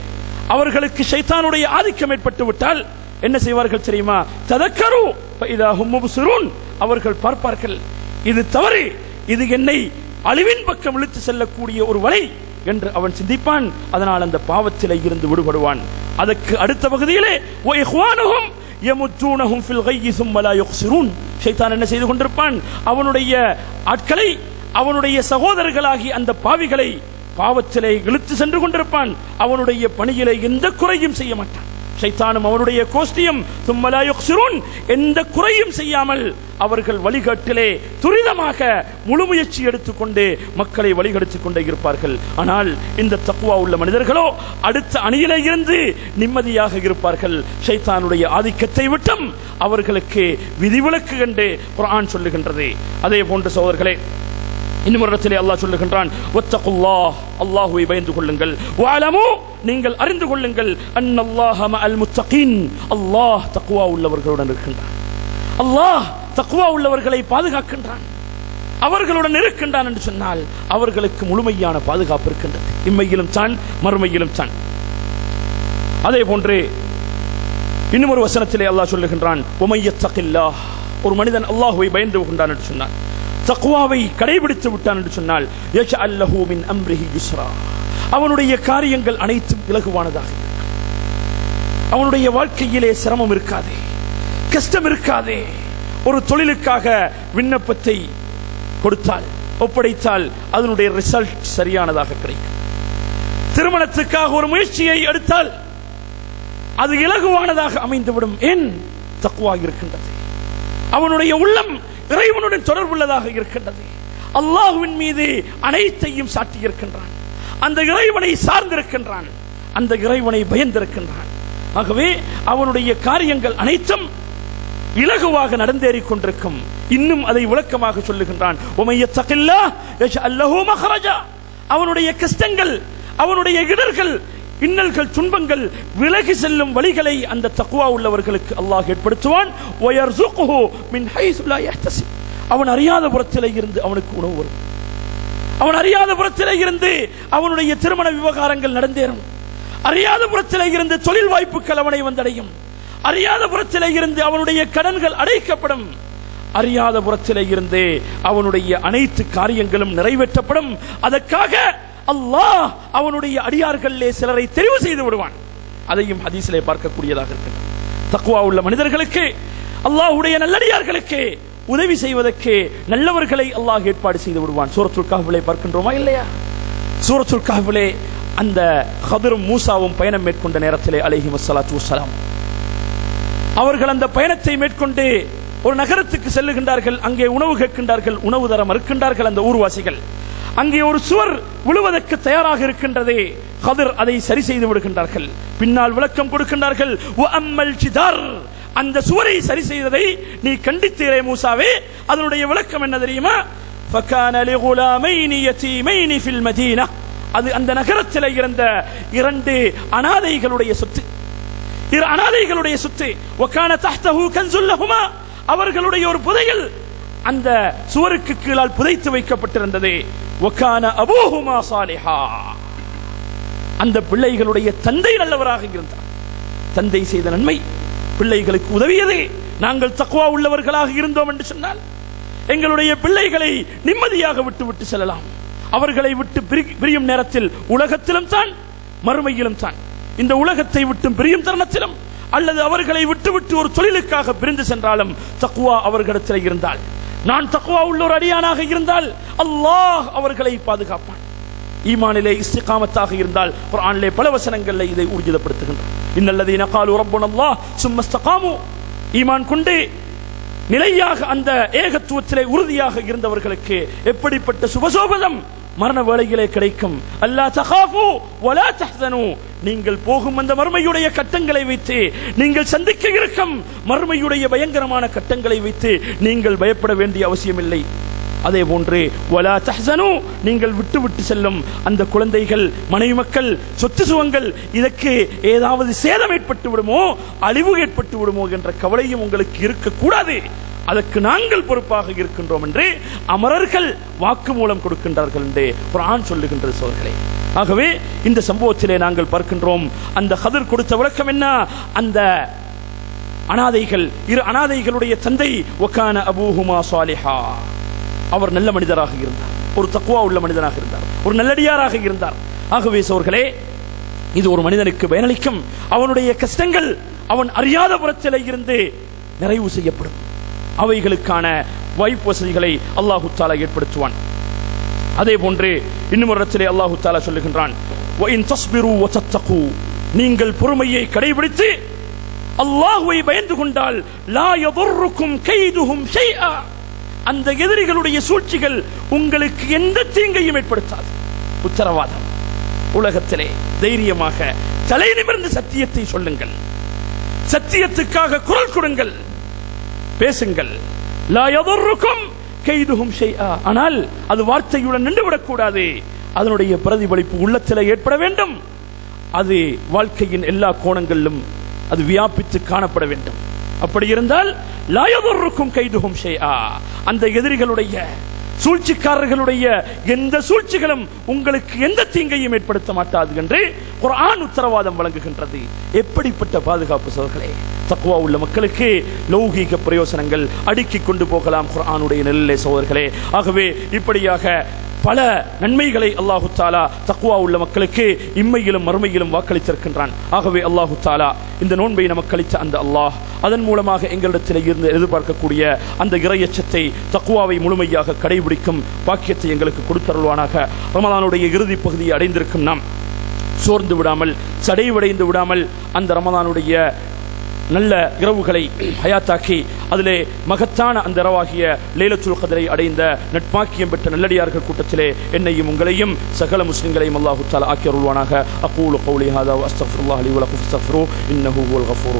அவர்களுக்கு ஷைத்தானுடைய ஆதிக்கம் ஏற்பட்டு விட்டால் என்ன செய்வார்கள் தெரியுமா? ததக்கரு ஃபஇதா ஹும் முப்ஸிரூன், அவர்கள் பார்ப்பார்கள், இது தவறு, இது என்னை அழிவின் பக்கம் இழுத்து செல்லக்கூடிய ஒரு வழி என்று அவன் சிந்திப்பான். அதனால் அந்த பாவத்திலே இருந்து விடுபடுவான். அதற்கு அடுத்த பகுதியிலே வ இஹ்வானுஹும் யமுத்தூனஹும் ஃபில் கய்யி ஸும்ம லா யுக்ஸிரூன், ஷைத்தான் என்ன செய்து கொண்டிருப்பான்? அவனுடைய ஆட்களை, அவனுடைய சகோதரர்களாகி அந்த பாவிகளை பாவத்திலே இழுத்து சென்று கொண்டிருப்பான். அவனுடைய பணியிலே எந்த குறையும் செய்ய மாட்டான். ஷைத்தானும் அவனுடைய கோஷ்டியும் ஸும்ம லா யுக்ஸிரூன், எந்த குறையும் செய்யாமல் அவர்கள் வழிகாட்டிலே துரிதமாக முழு முயற்சி எடுத்துக்கொண்டு மக்களை வழிகெடுத்துக் கொண்டே இருப்பார்கள். ஆனால் இந்த தக்வா உள்ள மனிதர்களோ அடுத்த அணியிலே இருந்து நிம்மதியாக இருப்பார்கள். ஷைத்தானுடைய ஆதிக்கத்தை விட்டும் அவர்களுக்கு விதிவிலக்கு என்று குர்ஆன் சொல்லுகின்றது. அதே போன்று சகோதரர்களே, இன்னும் ஒரு இடத்திலே அல்லாஹ் சொல்லுகின்றான், வத்தகுல்லாஹ், அல்லாஹ்வை பயந்து கொள்ளுங்கள், வஅலமு, நீங்கள் அறிந்து கொள்ளுங்கள், அன்னல்லாஹ மஅல் முத்தகீன், அல்லாஹ் தக்வா உள்ளவர்களுடன் இருக்கின்றான். அல்லாஹ் தக்வா உள்ளவர்களை பாதுகாக்கின்றான், அவர்களுடன் இருக்கின்றான் என்று சொன்னால் அவர்களுக்கு முழுமையான பாதுகாப்பு இருக்கின்றது, இம்மையிலும் தான் மறுமையிலும் தான். அதே போன்று இன்னும் ஒரு வசனத்திலே அல்லாஹ் சொல்லுகின்றான், வமய்யத்தகில்லாஹ், ஒரு மனிதன் அல்லாஹ்வை பயந்து கொண்டான் என்று சொன்னான், தக்வாவை கடைபிடித்து விட்டான் என்று சொன்னால், யஜ்அல் லஹு மின் அம்ரிஹி யுஸ்ரா, அவனுடைய காரியங்கள் அனைத்தும் இலகுவானதாக இருக்கும். அவனுடைய வாழ்க்கையிலே சிரமம் இருக்காதே, கஷ்டம் இருக்காதே. ஒரு தொழிலுக்காக விண்ணப்பத்தை கொடுத்தால், ஒப்படைத்தால் அதனுடைய ரிசல்ட் சரியானதாக கிடைக்கும். திருமணத்துக்காக ஒரு முயற்சியை எடுத்தால் அது இலகுவானதாக அமைந்துவிடும். ஏன்? தக்வா இருக்கின்றது. அவனுடைய உள்ளம் இறைவனுடன் தொடர்புள்ளதாக இருக்கின்றது. அல்லாஹ்வின் மீது அனைத்தையும் சாட்டியிருக்கின்றான். அந்த இறைவனை சார்ந்திருக்கின்றான். அந்த இறைவனை பயந்திருக்கின்றான். ஆகவே அவனுடைய காரியங்கள் அனைத்தும் இலகுவாக நடந்தேறிக் கொண்டிருக்கும். இன்னும் அதை விளக்கமாக சொல்லுகின்றான். அவனுடைய கஷ்டங்கள், அவனுடைய இடர்கள், இன்னல்கள், துன்பங்கள் விலகி செல்லும் வழிகளை அந்த தக்வா உள்ளவர்களுக்கு அல்லாஹ் ஏற்படுத்துவான். அவன் அறியாத புறத்திலே இருந்து அவனுக்கு உணவு வரும். அவன் அறியாத புறத்திலே இருந்து அவனுடைய திருமண விவகாரங்கள் நடந்தேறும். அறியாத புறத்திலே இருந்து தொழில் வாய்ப்புகள் அவனை வந்தடையும். அறியாத புறத்திலே இருந்து அவனுடைய கடன்கள் அடைக்கப்படும். அறியாத புறத்திலே இருந்து அவனுடைய அனைத்து காரியங்களும் நிறைவேற்றப்படும். அதற்காக அல்லாஹ் அவனுடைய அடியார்களிலே சிலரை தெரிவு செய்து விடுவான். அதையும் ஹதீஸிலே பார்க்கக்கூடியதாக இருக்கிறது. தக்வா உள்ள மனிதர்களுக்கு, அல்லாஹ்வுடைய நல்லடியார்களுக்கு உதவி செய்வதற்கு நல்லவர்களை அல்லாஹ் ஏற்பாடு செய்து விடுவான். சூரத்துல் கஹ்ஃபிலே பார்க்கின்றோமா இல்லையா? சூரத்துல் கஹ்ஃபிலே அந்த ஹதரும் மூசாவும் பயணம் மேற்கொண்ட நேரத்திலே அலைஹிஸ்ஸலாத்து வஸ்ஸலாம் அவர்கள் அந்த பயணத்தை மேற்கொண்டு ஒரு நகரத்துக்கு செல்லுகின்றார்கள். அங்கே உணவு கேட்கின்றார்கள். உணவு தர மறுக்கின்றார்கள் அந்த ஊர்வாசிகள். அங்கே ஒரு சுவர் விழுவதற்கு தயாராக இருக்கின்றது. ஹதர் அதை சரி செய்து விடுகின்றார்கள். பின்னால் விளக்கம் கொடுக்கின்றார்கள். அந்த சுவரை சரி செய்ததை நீ கண்டித்தீரே மூசாவே, அதனுடைய விளக்கம் என்ன தெரியுமா? அது அந்த நகரத்தில் இருந்த 2 அனாதைகளுடைய சொத்து. அனாதைகளுடைய சொத்து. அவர்களுடைய ஒரு புதையல் அந்த சுவருக்கு கீழால் புதைத்து வைக்கப்பட்டிருந்தது. அந்த பிள்ளைகளுடைய தந்தை நல்லவராக இருந்தார். தந்தை செய்த நன்மை பிள்ளைகளுக்கு உதவியது. நாங்கள் தக்வா உள்ளவர்களாக இருந்தோம் என்று சொன்னால் எங்களுடைய பிள்ளைகளை நிம்மதியாக விட்டு செல்லலாம். அவர்களை விட்டு பிரியும் நேரத்தில் உலகத்திலும் தான் மறுமையிலும் தான், இந்த உலகத்தை விட்டு பிரியும் தருணத்திலும் அல்லது அவர்களை விட்டு ஒரு தொழிலுக்காக பிரிந்து சென்றாலும் தக்வா அவர்களிடத்தில் இருந்தால், நான் தக்வா உள்ள ஒரு அடியானாக இருந்தால் அல்லாஹ் அவர்களை பாதுகாப்பான். ஈமானிலே இஸ்திகாமத்தாக இருந்தால் குர்ஆனிலே பல வசனங்களில் இதை ஊர்ஜிதப்படுத்துகின்றார். இன்னல்லதீன காலு ரப்புனல்லாஹ் சும்ம இஸ்தகாமு, ஈமான் கொண்டு நிலையாக அந்த ஏகத்துவத்திலே உறுதியாக இருந்தவர்களுக்கு எப்படிப்பட்ட சுபசோபதம் மரண வேளையிலே கிடைக்கும். அல்லா தகாஃபு வலா தஹ்சனு, நீங்கள் போகும் அந்த மறுமையுடைய கட்டங்களை வைத்து, நீங்கள் சந்திக்க இருக்கும் மறுமையுடைய பயங்கரமான கட்டங்களை வைத்து நீங்கள் பயப்பட வேண்டிய அவசியமில்லை. அதே போன்று வலா தஹ்சனு, நீங்கள் விட்டு செல்லும் அந்த குழந்தைகள், மனைவி மக்கள், சொத்து சுகங்கள், இதற்கு ஏதாவது சேதம் ஏற்பட்டு விடுமோ, அழிவு ஏற்பட்டு விடுமோ என்ற கவலையும் உங்களுக்கு இருக்கக்கூடாது. அதற்கு நாங்கள் பொறுப்பாக இருக்கின்றோம் என்று அமரர்கள் வாக்குமூலம் கொடுக்கின்றார்கள் என்று குர்ஆன் சொல்லுகின்றது சோர்களே. ஆகவே இந்த சம்பவத்திலே நாங்கள் பார்க்கின்றோம், அந்த ஹதர் கொடுத்த விளக்கம் என்ன? அந்த அனாதைகள், 2 அனாதைகளுடைய தந்தை வகான அபூஹுமா சாலிஹா, அவர் நல்ல மனிதராக இருந்தார், ஒரு தக்வா உள்ள மனிதனாக இருந்தார், ஒரு நல்லடியாராக இருந்தார். ஆகவே சோர்களே, இது ஒரு மனிதனுக்கு பயனளிக்கும். அவனுடைய கஷ்டங்கள் அவன் அறியாத புறத்திலே இருந்து நிறைவு செய்யப்படும். அவைகளுக்கான வாய்ப்பு வசதிகளை அல்லாஹு தஆலா ஏற்படுத்துவான். அதே போன்று இன்னும் ஒரு இடத்திலே அல்லாஹு தஆலா சொல்லுகின்றான், வஇன் தஸ்பிரு வதத்தகு, நீங்கள் பொறுமையை கடைபிடித்து அல்லாஹ்வை பயந்து கொண்டால் லா யதுர்ருக்கும் கைதுஹும் ஷைஆ, அந்த எதிரிகளுடைய சூழ்ச்சிகள் உங்களுக்கு எந்த தீங்கையும் ஏற்படுத்தாது. உத்தரவாதம். உலகத்திலே தைரியமாக தலை நிமிர்ந்து சத்தியத்தை சொல்லுங்கள், சத்தியத்துக்காக குரல் கொடுங்கள், பேசுங்கள். லா யதுர்ருக்கும் கைதுஹும் ஷைஆ, ஆனால் அது வார்த்தையுடன் நின்றுவிடக் கூடாது. அதனுடைய பிரதிபலிப்பு உள்ளத்திலே ஏற்பட வேண்டும். அது வாழ்க்கையின் எல்லா கோணங்களிலும் அது வியாபித்து காணப்பட வேண்டும். அப்படி இருந்தால் லா யதுர்ருக்கும் கைதுஹும் ஷைஆ, அந்த எதிரிகளுடைய சூழ்ச்சிக்காரர்களுடைய எந்த சூழ்ச்சிகளும் உங்களுக்கு எந்த தீங்கையும் ஏற்படுத்த மாட்டாது என்று குர்ஆன் உத்தரவாதம் வழங்குகின்றது. எப்படிப்பட்ட பாதுகாப்பு சோர்களே! தக்வா உள்ள மக்களுக்கு லௌகீக பிரயோசனங்கள் அடுக்கிக் கொண்டு போகலாம் குர்ஆனுடைய நிழலிலே சோதர்களே. ஆகவே இப்படியாக பல நன்மைகளை அல்லாஹு தஆலா தக்வா உள்ள மக்களுக்கு இம்மையிலும் மறுமையிலும் வாக்களித்திருக்கின்றான். ஆகவே அல்லாஹு தஆலா இந்த நோன்பை நமக்கு அளித்த அந்த அல்லாஹ் அதன் மூலமாக எங்களிடத்தில் இருந்து எதிர்பார்க்கக்கூடிய அந்த இறையச்சத்தை, தக்வாவை முழுமையாக கடைபிடிக்கும் பாக்கியத்தை எங்களுக்கு கொடுத்தருள்வானாக. ரமலானுடைய இறுதி பகுதியை அடைந்திருக்கும் நாம் சோர்ந்து விடாமல் சடைவடைந்து விடாமல் அந்த ரமதானுடைய நல்ல இரவுகளை ஹயாத்தாக்கி அதிலே மகத்தான அந்த இரவாகிய லைலத்துல் கத்ரை அடைந்த நட்பாக்கியம் பெற்ற நல்லடியார்கள் கூட்டத்திலே என்னையும் உங்களையும் சகல முஸ்லிம்களையும் அல்லாஹ் தஆலா ஆக்கி அருள்வானாக. அகூலு கௌலி ஹாதா வ அஸ்தக்ஃபிருல்லாஹ் லி வ லக்கும் ஃபஸ்தக்ஃபிரூஹு இன்னஹு ஹுவல் கஃபூர்.